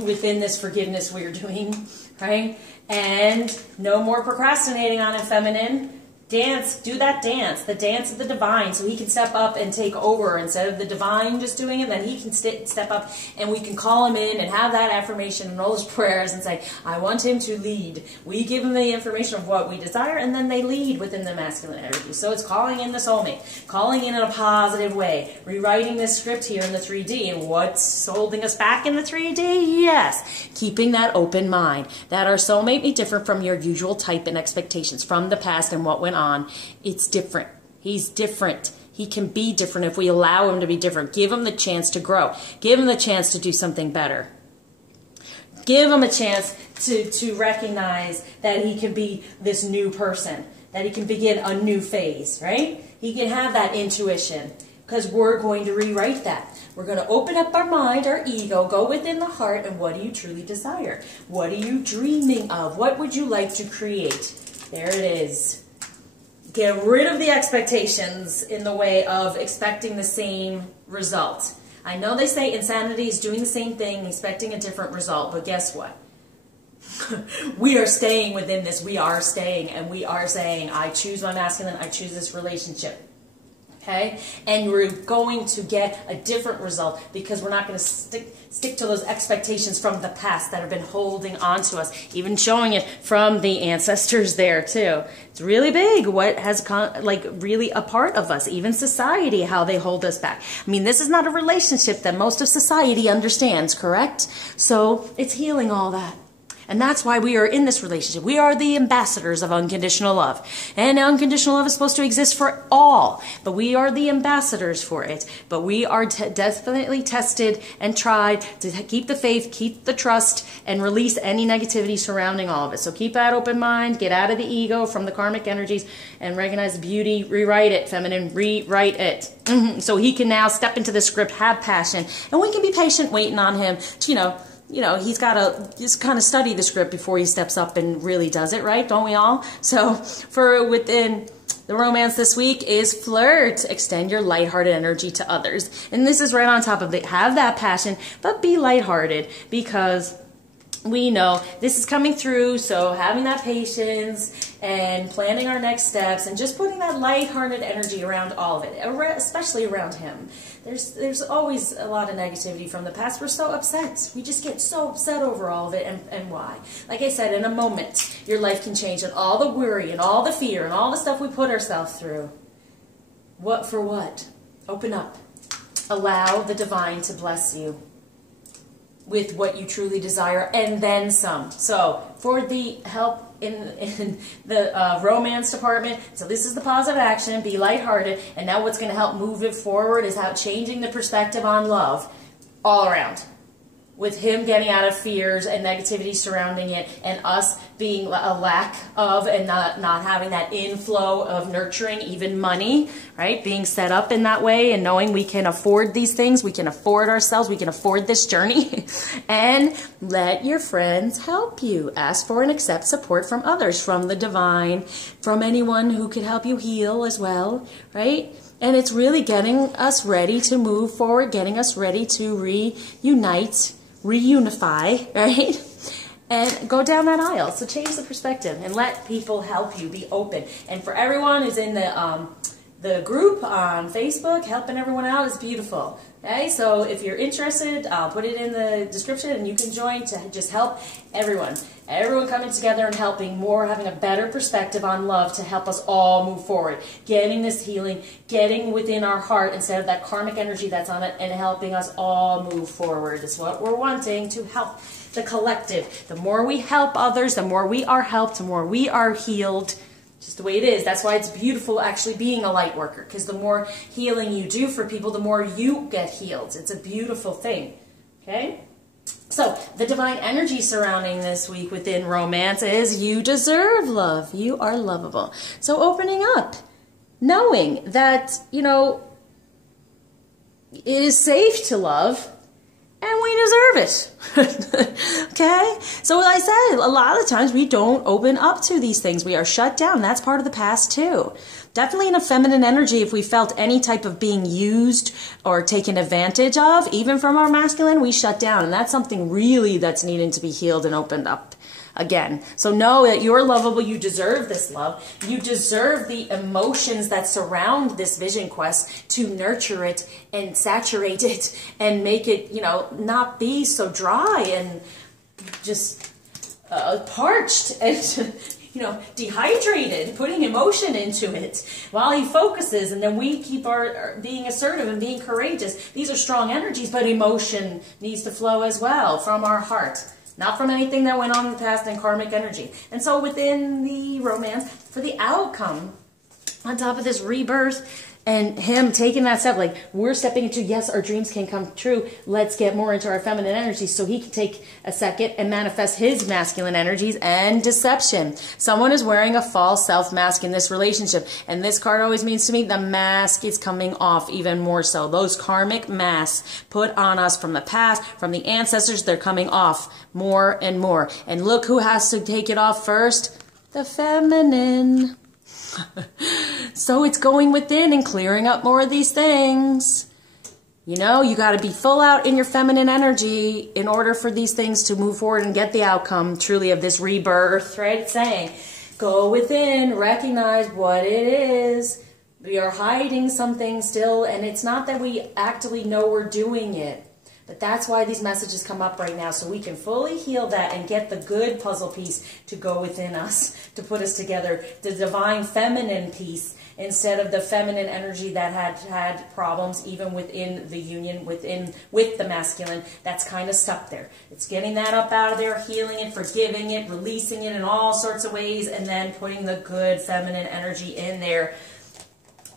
within this forgiveness we're doing, right? And no more procrastinating on it, feminine. Dance, do that dance, the dance of the divine, so he can step up and take over instead of the divine just doing it. Then he can step up, and we can call him in and have that affirmation and all those prayers and say, I want him to lead. We give him the information of what we desire, and then they lead within the masculine energy. So it's calling in the soulmate, calling in a positive way, rewriting this script here in the 3D. And what's holding us back in the 3D? Yes, keeping that open mind, that our soulmate be different from your usual type and expectations from the past and what went on. It's different. He's different. He can be different if we allow him to be different. Give him the chance to grow. Give him the chance to do something better. Give him a chance to recognize that he can be this new person, that he can begin a new phase, right? He can have that intuition, because we're going to rewrite that. We're going to open up our mind, our ego, go within the heart, and what do you truly desire? What are you dreaming of? What would you like to create? There it is. Get rid of the expectations in the way of expecting the same result. I know they say insanity is doing the same thing, expecting a different result, but guess what? We are staying within this. We are staying, and we are saying, I choose my masculine, I choose this relationship. Okay? And we're going to get a different result because we're not going to stick to those expectations from the past that have been holding on to us, even showing it from the ancestors there too. It's really big what has really a part of us, even society, how they hold us back. I mean, this is not a relationship that most of society understands, correct? So it's healing all that. And that's why we are in this relationship. We are the ambassadors of unconditional love. And unconditional love is supposed to exist for all. But we are the ambassadors for it. But we are definitely tested and tried to keep the faith, keep the trust, and release any negativity surrounding all of it. So keep that open mind. Get out of the ego from the karmic energies and recognize the beauty. Rewrite it, feminine. Rewrite it. So he can now step into the script, have passion. And we can be patient waiting on him to, he's got to just kind of study the script before he steps up and really does it, right? Don't we all? So for within the romance this week is flirt. Extend your lighthearted energy to others. And this is right on top of it. Have that passion, but be lighthearted because we know this is coming through. So having that patience and planning our next steps and just putting that lighthearted energy around all of it, especially around him. There's always a lot of negativity from the past. We're so upset. We just get so upset over all of it, and why? Like I said, in a moment, your life can change, and all the worry and all the fear and all the stuff we put ourselves through. What for what? Open up. Allow the divine to bless you with what you truly desire, and then some. So for the help in the romance department, so this is the positive action, be lighthearted, and now what's going to help move it forward is how changing the perspective on love all around. With him getting out of fears and negativity surrounding it, and us being a lack of and not having that inflow of nurturing, even money, right? Being set up in that way and knowing we can afford these things, we can afford ourselves, we can afford this journey. And let your friends help you. Ask for and accept support from others, from the divine, from anyone who could help you heal as well, right? And it's really getting us ready to move forward, getting us ready to reunite, reunify, right? and go down that aisle. So change the perspective and let people help you. Be open. And for everyone who's in the group on Facebook, helping everyone out is beautiful. Okay, so if you're interested, I'll put it in the description and you can join to just help everyone. Everyone coming together and helping more, having a better perspective on love to help us all move forward. Getting this healing, getting within our heart instead of that karmic energy that's on it, and helping us all move forward is what we're wanting, to help the collective. The more we help others, the more we are helped, the more we are healed. Just the way it is. That's why it's beautiful actually being a light worker, because the more healing you do for people, the more you get healed. It's a beautiful thing. Okay? So, the divine energy surrounding this week within romance is you deserve love. You are lovable. So, opening up, knowing that, you know, it is safe to love, and we deserve it. Okay? So I said, a lot of the times we don't open up to these things. We are shut down. That's part of the past too. Definitely in a feminine energy, if we felt any type of being used or taken advantage of, even from our masculine, we shut down. And that's something really that's needing to be healed and opened up again. So know that you're lovable. You deserve this love. You deserve the emotions that surround this vision quest, to nurture it and saturate it and make it, you know, not be so dry and just parched and you know, dehydrated, putting emotion into it while he focuses, and then we keep our being assertive and being courageous. These are strong energies, but emotion needs to flow as well from our heart. Not from anything that went on in the past and karmic energy. And so within the romance, for the outcome, on top of this rebirth and him taking that step, like we're stepping into, yes, our dreams can come true. Let's get more into our feminine energies so he can take a second and manifest his masculine energies and deception. Someone is wearing a false self-mask in this relationship. And this card always means to me the mask is coming off even more so. Those karmic masks put on us from the past, from the ancestors, they're coming off more and more. And look who has to take it off first. The feminine. So it's going within and clearing up more of these things. You know, you got to be full out in your feminine energy in order for these things to move forward and get the outcome truly of this rebirth, right? It's saying, go within, recognize what it is. We are hiding something still, and it's not that we actively know we're doing it. But that's why these messages come up right now, so we can fully heal that and get the good puzzle piece to go within us, to put us together, the divine feminine piece, instead of the feminine energy that had problems even within the union, with the masculine, that's kind of stuck there. It's getting that up out of there, healing it, forgiving it, releasing it in all sorts of ways, and then putting the good feminine energy in there.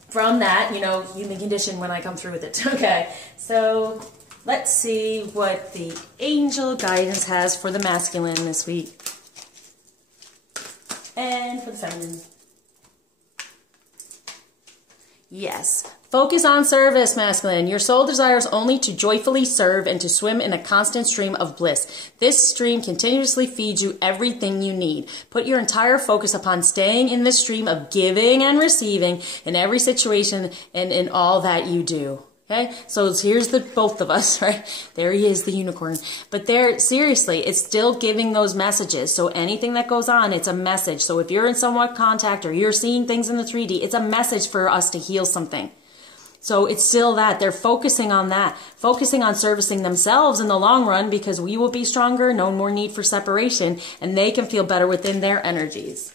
From that, you know, human condition when I come through with it. Okay, so let's see what the angel guidance has for the masculine this week. And for the feminine. Yes. Focus on service, masculine. Your soul desires only to joyfully serve and to swim in a constant stream of bliss. This stream continuously feeds you everything you need. Put your entire focus upon staying in the stream of giving and receiving in every situation and in all that you do. Okay, so here's the both of us, right? There he is, the unicorn. But there, seriously, it's still giving those messages. So anything that goes on, it's a message. So if you're in somewhat contact or you're seeing things in the 3D, it's a message for us to heal something. So it's still that. They're focusing on that. Focusing on servicing themselves in the long run, because we will be stronger, no more need for separation, and they can feel better within their energies.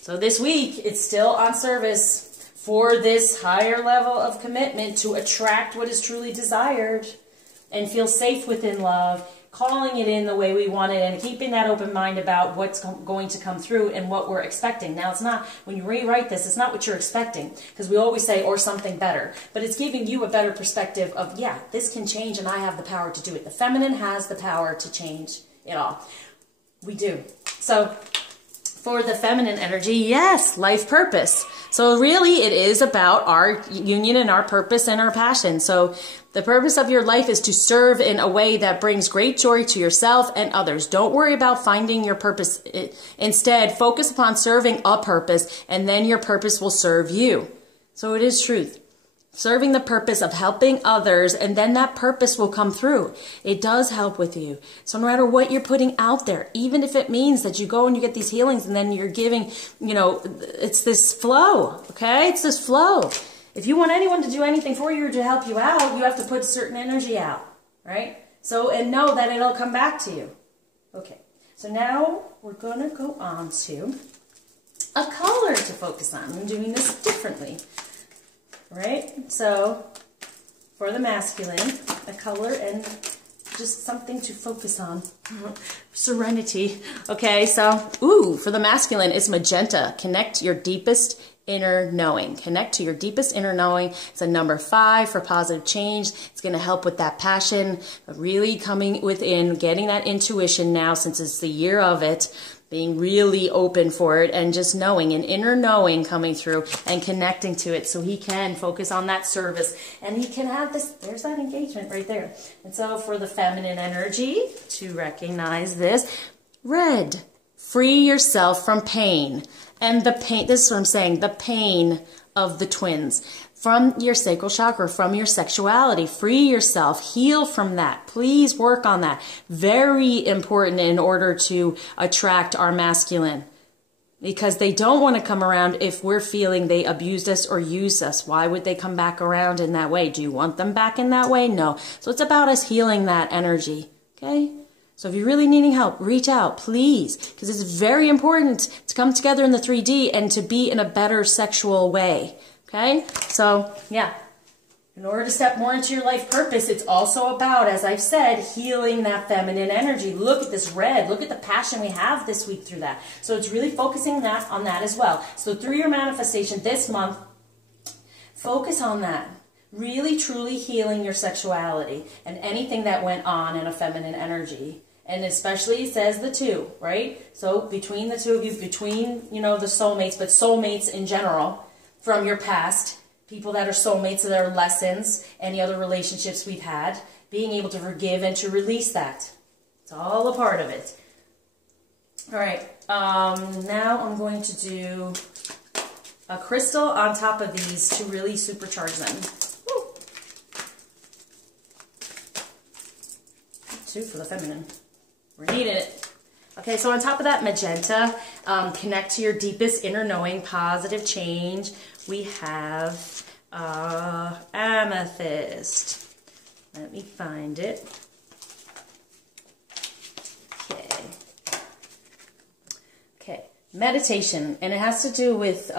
So this week, it's still on service for this higher level of commitment to attract what is truly desired and feel safe within love, calling it in the way we want it and keeping that open mind about what's going to come through and what we're expecting. Now, it's not, when you rewrite this, it's not what you're expecting, because we always say, or something better, but it's giving you a better perspective of, yeah, this can change and I have the power to do it. The feminine has the power to change it all. We do. So for the feminine energy, yes, life purpose. So really it is about our union and our purpose and our passion. So the purpose of your life is to serve in a way that brings great joy to yourself and others. Don't worry about finding your purpose. Instead, focus upon serving a purpose, and then your purpose will serve you. So it is truth. serving the purpose of helping others, and then that purpose will come through. It does help with you. So no matter what you're putting out there, even if it means that you go and you get these healings and then you're giving, it's this flow, okay? It's this flow. If you want anyone to do anything for you or to help you out, you have to put a certain energy out, right? So, and know that it'll come back to you. Okay, so now we're going to go on to a color to focus on. I'm doing this differently. Right? So, for the masculine, a color and just something to focus on. Serenity. Okay, so, for the masculine, it's magenta. Connect your deepest inner knowing. Connect to your deepest inner knowing. It's a number 5 for positive change. It's going to help with that passion, really coming within, getting that intuition now since it's the year of it. Being really open for it and just knowing, an inner knowing coming through and connecting to it so he can focus on that service and he can have this, there's that engagement right there. And so for the feminine energy, to recognize this, red, free yourself from pain. And the pain, this is what I'm saying, the pain of the twins. From your sacral chakra, from your sexuality, free yourself, heal from that. Please work on that. Very important in order to attract our masculine. Because they don't want to come around if we're feeling they abused us or used us. Why would they come back around in that way? Do you want them back in that way? No. So it's about us healing that energy. Okay? So if you're really needing help, reach out, please. Because it's very important to come together in the 3D and to be in a better sexual way. Okay, so yeah, in order to step more into your life purpose, it's also about, as I've said, healing that feminine energy. Look at this red. Look at the passion we have this week through that. So it's really focusing on that as well. So through your manifestation this month, focus on that. Really, truly healing your sexuality and anything that went on in a feminine energy. And especially, it says the 2, right? So between the 2 of you, between, the soulmates, but soulmates in general, from your past, people that are soulmates, that are lessons, any other relationships we've had, being able to forgive and to release that. It's all a part of it. All right, now I'm going to do a crystal on top of these to really supercharge them. Woo. 2 for the feminine. We're needing it. Okay, so on top of that magenta, connect to your deepest inner knowing, positive change. We have amethyst. Let me find it. Okay, meditation, and it has to do with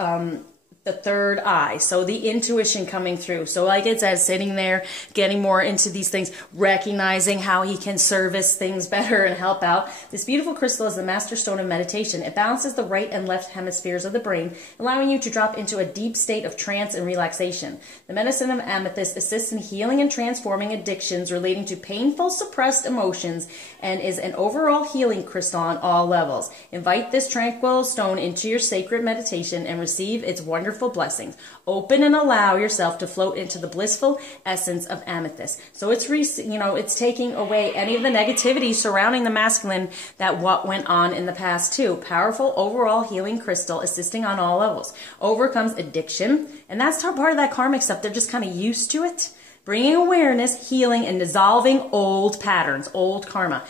the third eye, so the intuition coming through. So like it says, sitting there, getting more into these things, recognizing how he can service things better and help out. This beautiful crystal is the master stone of meditation. It balances the right and left hemispheres of the brain, allowing you to drop into a deep state of trance and relaxation. The medicine of amethyst assists in healing and transforming addictions relating to painful, suppressed emotions, and is an overall healing crystal on all levels. Invite this tranquil stone into your sacred meditation and receive its wonderful blessings. Open and allow yourself to float into the blissful essence of amethyst. So it's it's taking away any of the negativity surrounding the masculine that what went on in the past too. Powerful overall healing crystal, assisting on all levels. Overcomes addiction, and that's part of that karmic stuff. They're just kind of used to it. Bringing awareness, healing, and dissolving old patterns, old karma.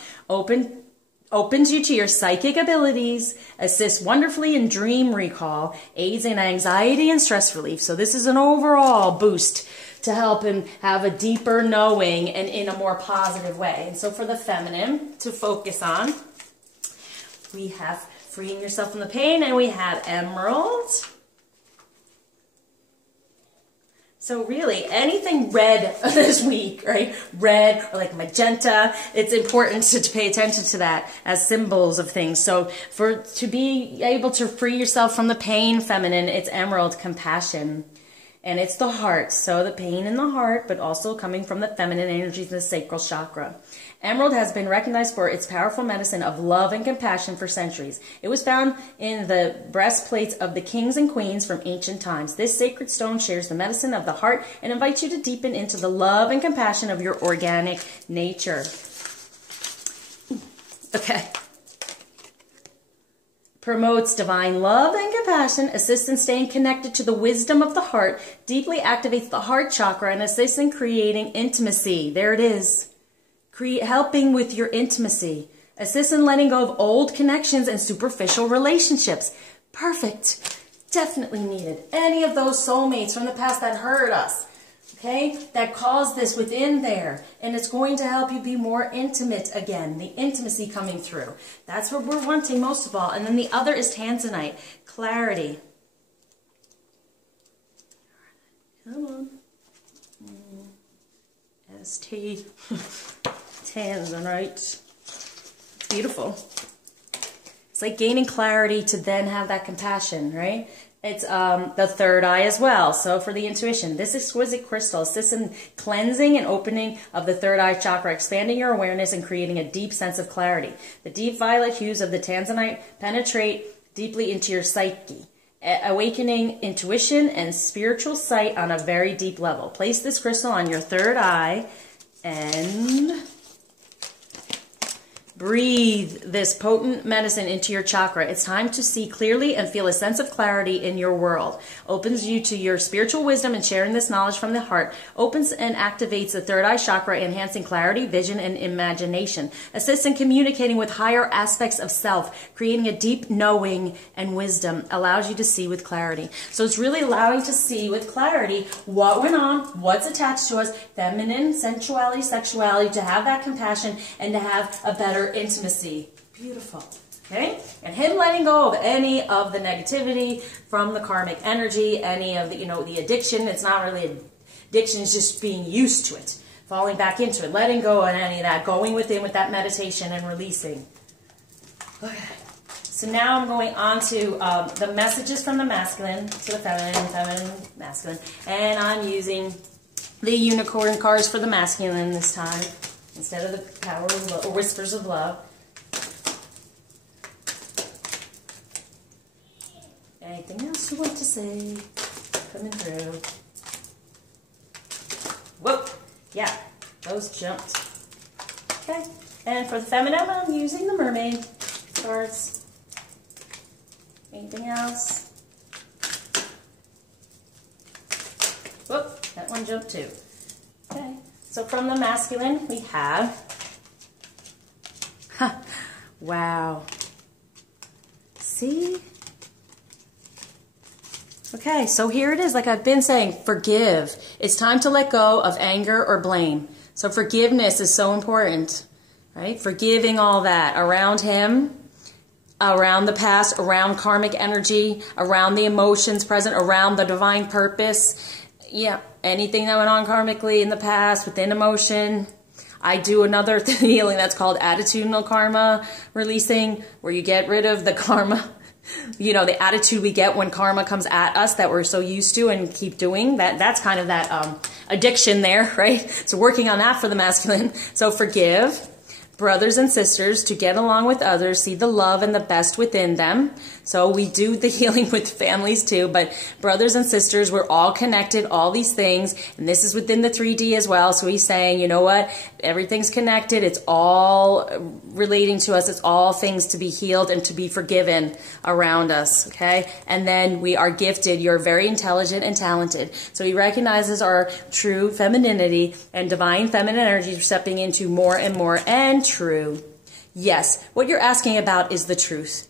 Opens you to your psychic abilities, assists wonderfully in dream recall, aids in anxiety and stress relief. So this is an overall boost to help him have a deeper knowing and in a more positive way. And so for the feminine to focus on, we have freeing yourself from the pain, and we have emerald. So really, anything red this week, right? Red or like magenta, it's important to pay attention to that as symbols of things. So to be able to free yourself from the pain, feminine, it's emerald, compassion. And it's the heart, so the pain in the heart, but also coming from the feminine energies in the sacral chakra. Emerald has been recognized for its powerful medicine of love and compassion for centuries. It was found in the breastplates of the kings and queens from ancient times. This sacred stone shares the medicine of the heart and invites you to deepen into the love and compassion of your organic nature. Okay. promotes divine love and compassion, assists in staying connected to the wisdom of the heart, deeply activates the heart chakra, and assists in creating intimacy. There it is. Helping with your intimacy. Assists in letting go of old connections and superficial relationships. Perfect. Definitely needed. Any of those soulmates from the past that hurt us, okay, that caused this within there, and it's going to help you be more intimate again, the intimacy coming through. That's what we're wanting most of all. And then the other is tanzanite, clarity. Come on. ST, tanzanite. It's beautiful. It's like gaining clarity to then have that compassion, right? It's the third eye as well. So for the intuition, this exquisite crystal assists in cleansing and opening of the third eye chakra, expanding your awareness and creating a deep sense of clarity. The deep violet hues of the tanzanite penetrate deeply into your psyche, awakening intuition and spiritual sight on a very deep level. Place this crystal on your third eye and breathe this potent medicine into your chakra. It's time to see clearly and feel a sense of clarity in your world. Opens you to your spiritual wisdom, and sharing this knowledge from the heart opens and activates the third eye chakra, enhancing clarity, vision, and imagination. Assists in communicating with higher aspects of self, creating a deep knowing and wisdom. Allows you to see with clarity. So it's really allowing to see with clarity what went on, what's attached to us, feminine, sensuality, sexuality, to have that compassion and to have a better intimacy. Beautiful. Okay? And him letting go of any of the negativity from the karmic energy, any of the, the addiction. It's not really addiction, it's just being used to it. Falling back into it, letting go of any of that, going within with that meditation and releasing. Okay. So now I'm going on to the messages from the masculine to the feminine, masculine. And I'm using the unicorn cards for the masculine this time, instead of the power of love, or whispers of love. Anything else you want to say? Coming through. Whoop! Yeah, those jumped. Okay, and for the feminine, I'm using the mermaid cards. Anything else? Whoop! That one jumped too. Okay. So from the masculine, we have, wow, see? Okay, so here it is, like I've been saying, forgive. It's time to let go of anger or blame. So forgiveness is so important, right? Forgiving all that around him, around the past, around karmic energy, around the emotions present, around the divine purpose. Yeah, anything that went on karmically in the past within emotion. I do another healing that's called attitudinal karma releasing, where you get rid of the karma, the attitude we get when karma comes at us that we're so used to and keep doing. That's kind of that addiction there, right? So working on that for the masculine. So forgive. Brothers and sisters, to get along with others, see the love and the best within them. So we do the healing with families too, but brothers and sisters, we're all connected, all these things, and this is within the 3D as well. So he's saying, you know what, everything's connected, it's all relating to us, it's all things to be healed and to be forgiven around us, okay? And then we are gifted, you're very intelligent and talented. So he recognizes our true femininity and divine feminine energy stepping into more and more, and true. Yes, what you're asking about is the truth.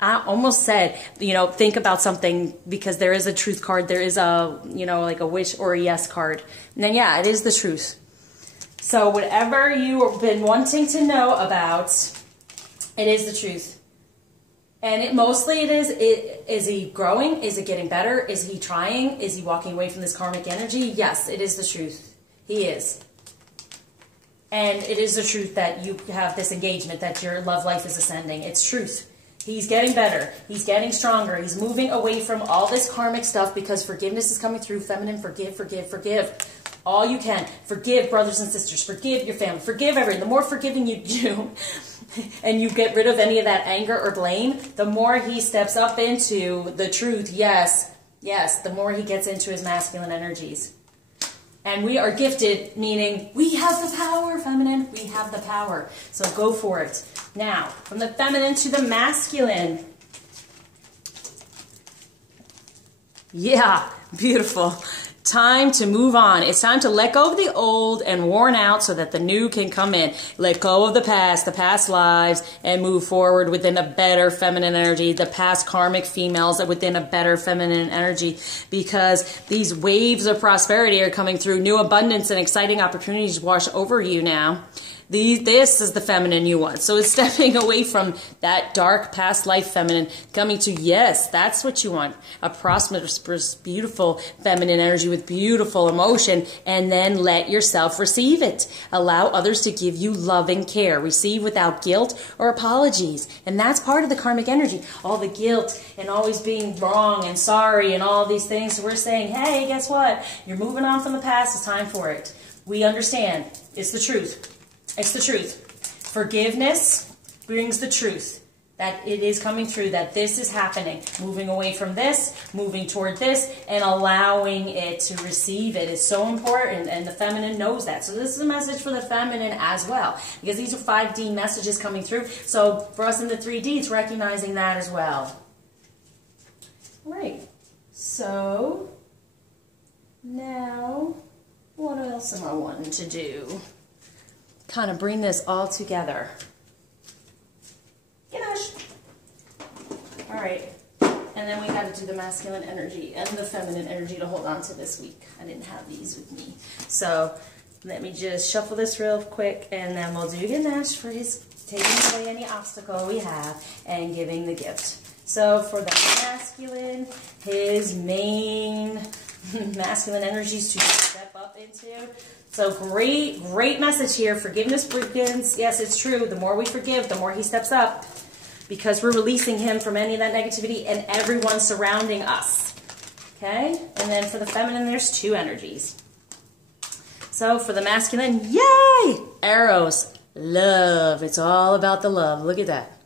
I almost said, think about something, because there is a truth card. There is a, like a wish or a yes card. And then, yeah, it is the truth. So whatever you have been wanting to know about, it is the truth. And is he growing? Is it getting better? Is he trying? Is he walking away from this karmic energy? Yes, it is the truth. He is. And it is the truth that you have this engagement, that your love life is ascending. It's truth. He's getting better. He's getting stronger. He's moving away from all this karmic stuff, because forgiveness is coming through. Feminine, forgive, forgive, forgive. All you can. Forgive brothers and sisters. Forgive your family. Forgive everything. The more forgiving you do, and you get rid of any of that anger or blame, the more he steps up into the truth. Yes, yes, the more he gets into his masculine energies. And we are gifted, meaning we have the power, feminine. We have the power. So go for it. Now, from the feminine to the masculine, Yeah, beautiful. Time to move on. It's time to let go of the old and worn out so that the new can come in. Let go of the past lives, and move forward within a better feminine energy, the past karmic females within a better feminine energy, because these waves of prosperity are coming through. New abundance and exciting opportunities wash over you now. This is the feminine you want. So it's stepping away from that dark past life feminine, coming to, yes, that's what you want. A prosperous, beautiful feminine energy with beautiful emotion, and then let yourself receive it. Allow others to give you loving care. Receive without guilt or apologies. And that's part of the karmic energy. All the guilt and always being wrong and sorry and all these things. So we're saying, hey, guess what? You're moving on from the past. It's time for it. We understand. It's the truth. It's the truth. Forgiveness brings the truth that it is coming through, that this is happening. Moving away from this, moving toward this, and allowing it to receive it is so important, and the feminine knows that. So this is a message for the feminine as well, because these are 5D messages coming through. So for us in the 3D, it's recognizing that as well. All right. So now, what else am I wanting to do? Kind of bring this all together. All right, and then we got to do the masculine energy and the feminine energy to hold on to this week. I didn't have these with me. So let me just shuffle this real quick, and then we'll do Ganesh for his taking away any obstacle we have and giving the gift. So for the masculine, his main masculine energies to step up into. So great message here. Forgiveness begins. Yes, it's true. The more we forgive, the more he steps up, because we're releasing him from any of that negativity and everyone surrounding us. Okay? And then for the feminine, there's 2 energies. So for the masculine, yay! Arrows. Love. It's all about the love. Look at that.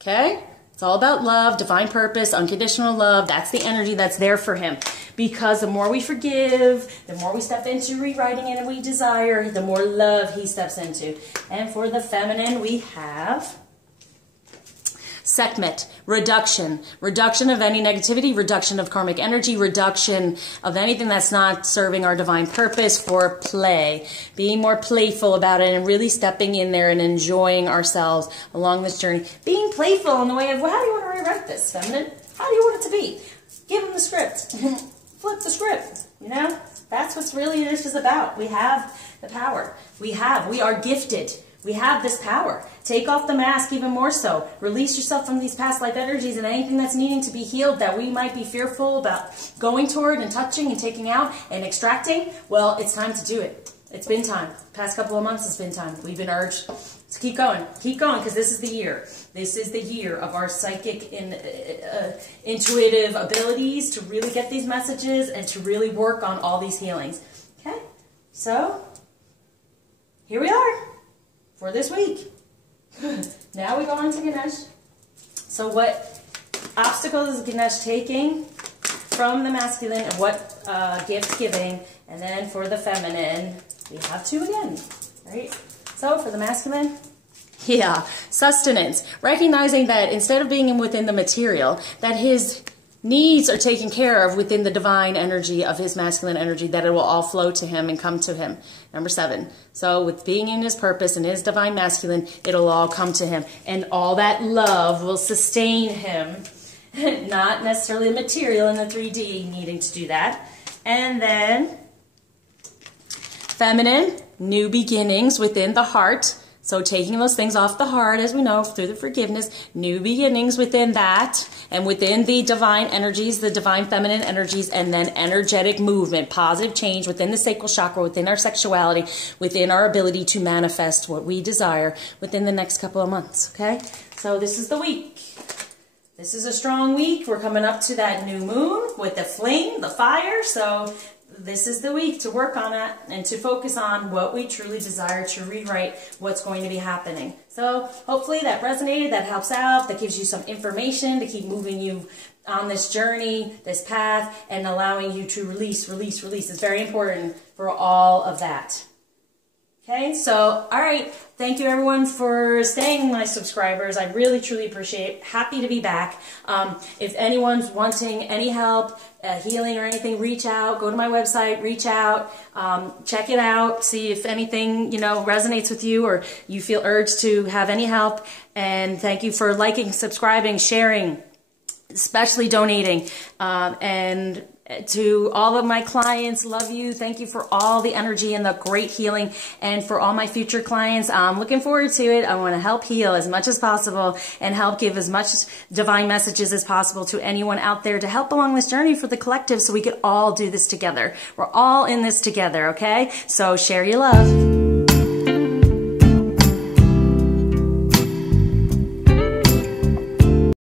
Okay? It's all about love, divine purpose, unconditional love. That's the energy that's there for him. Because the more we forgive, the more we step into rewriting it and we desire, the more love he steps into. And for the feminine, we have Sekhmet, reduction. Reduction of any negativity, reduction of karmic energy, reduction of anything that's not serving our divine purpose, for play. Being more playful about it and really stepping in there and enjoying ourselves along this journey. Being playful in the way of, well, how do you want to rewrite this, feminine? How do you want it to be? Give them the script. Flip the script. You know? That's what really this is about. We have the power. We are gifted. We have this power. Take off the mask even more so. Release yourself from these past life energies and anything that's needing to be healed that we might be fearful about going toward and touching and taking out and extracting. Well, it's time to do it. It's been time. Past couple of months, it's been time. We've been urged to keep going. Keep going, because this is the year. This is the year of our psychic and intuitive abilities to really get these messages and to really work on all these healings. Okay? So, here we are for this week. Now we go on to Ganesh. So what obstacles is Ganesh taking from the masculine, and what gift giving? And then for the feminine, we have 2 again, right? So for the masculine, yeah, sustenance. Recognizing that instead of being within the material, that his needs are taken care of within the divine energy of his masculine energy, that it will all flow to him and come to him. Number 7. So with being in his purpose and his divine masculine, it'll all come to him. And all that love will sustain him. Not necessarily the material in the 3D needing to do that. And then feminine, new beginnings within the heart. So taking those things off the heart, as we know, through the forgiveness, new beginnings within that, and within the divine energies, the divine feminine energies, and then energetic movement, positive change within the sacral chakra, within our sexuality, within our ability to manifest what we desire within the next couple of months, okay? So this is the week. This is a strong week. We're coming up to that new moon with the flame, the fire, so this is the week to work on it and to focus on what we truly desire, to rewrite what's going to be happening. So hopefully that resonated, that helps out, that gives you some information to keep moving you on this journey, this path, and allowing you to release. It's very important for all of that. Okay, so, all right. Thank you, everyone, for staying my subscribers. I really, truly appreciate it. Happy to be back. If anyone's wanting any help, healing or anything, reach out. Go to my website, reach out. Check it out. See if anything, resonates with you or you feel urged to have any help. And thank you for liking, subscribing, sharing, especially donating. And to all of my clients, love you. Thank you for all the energy and the great healing. And for all my future clients, I'm looking forward to it. I want to help heal as much as possible and help give as much divine messages as possible to anyone out there to help along this journey for the collective so we could all do this together. We're all in this together, okay? So share your love.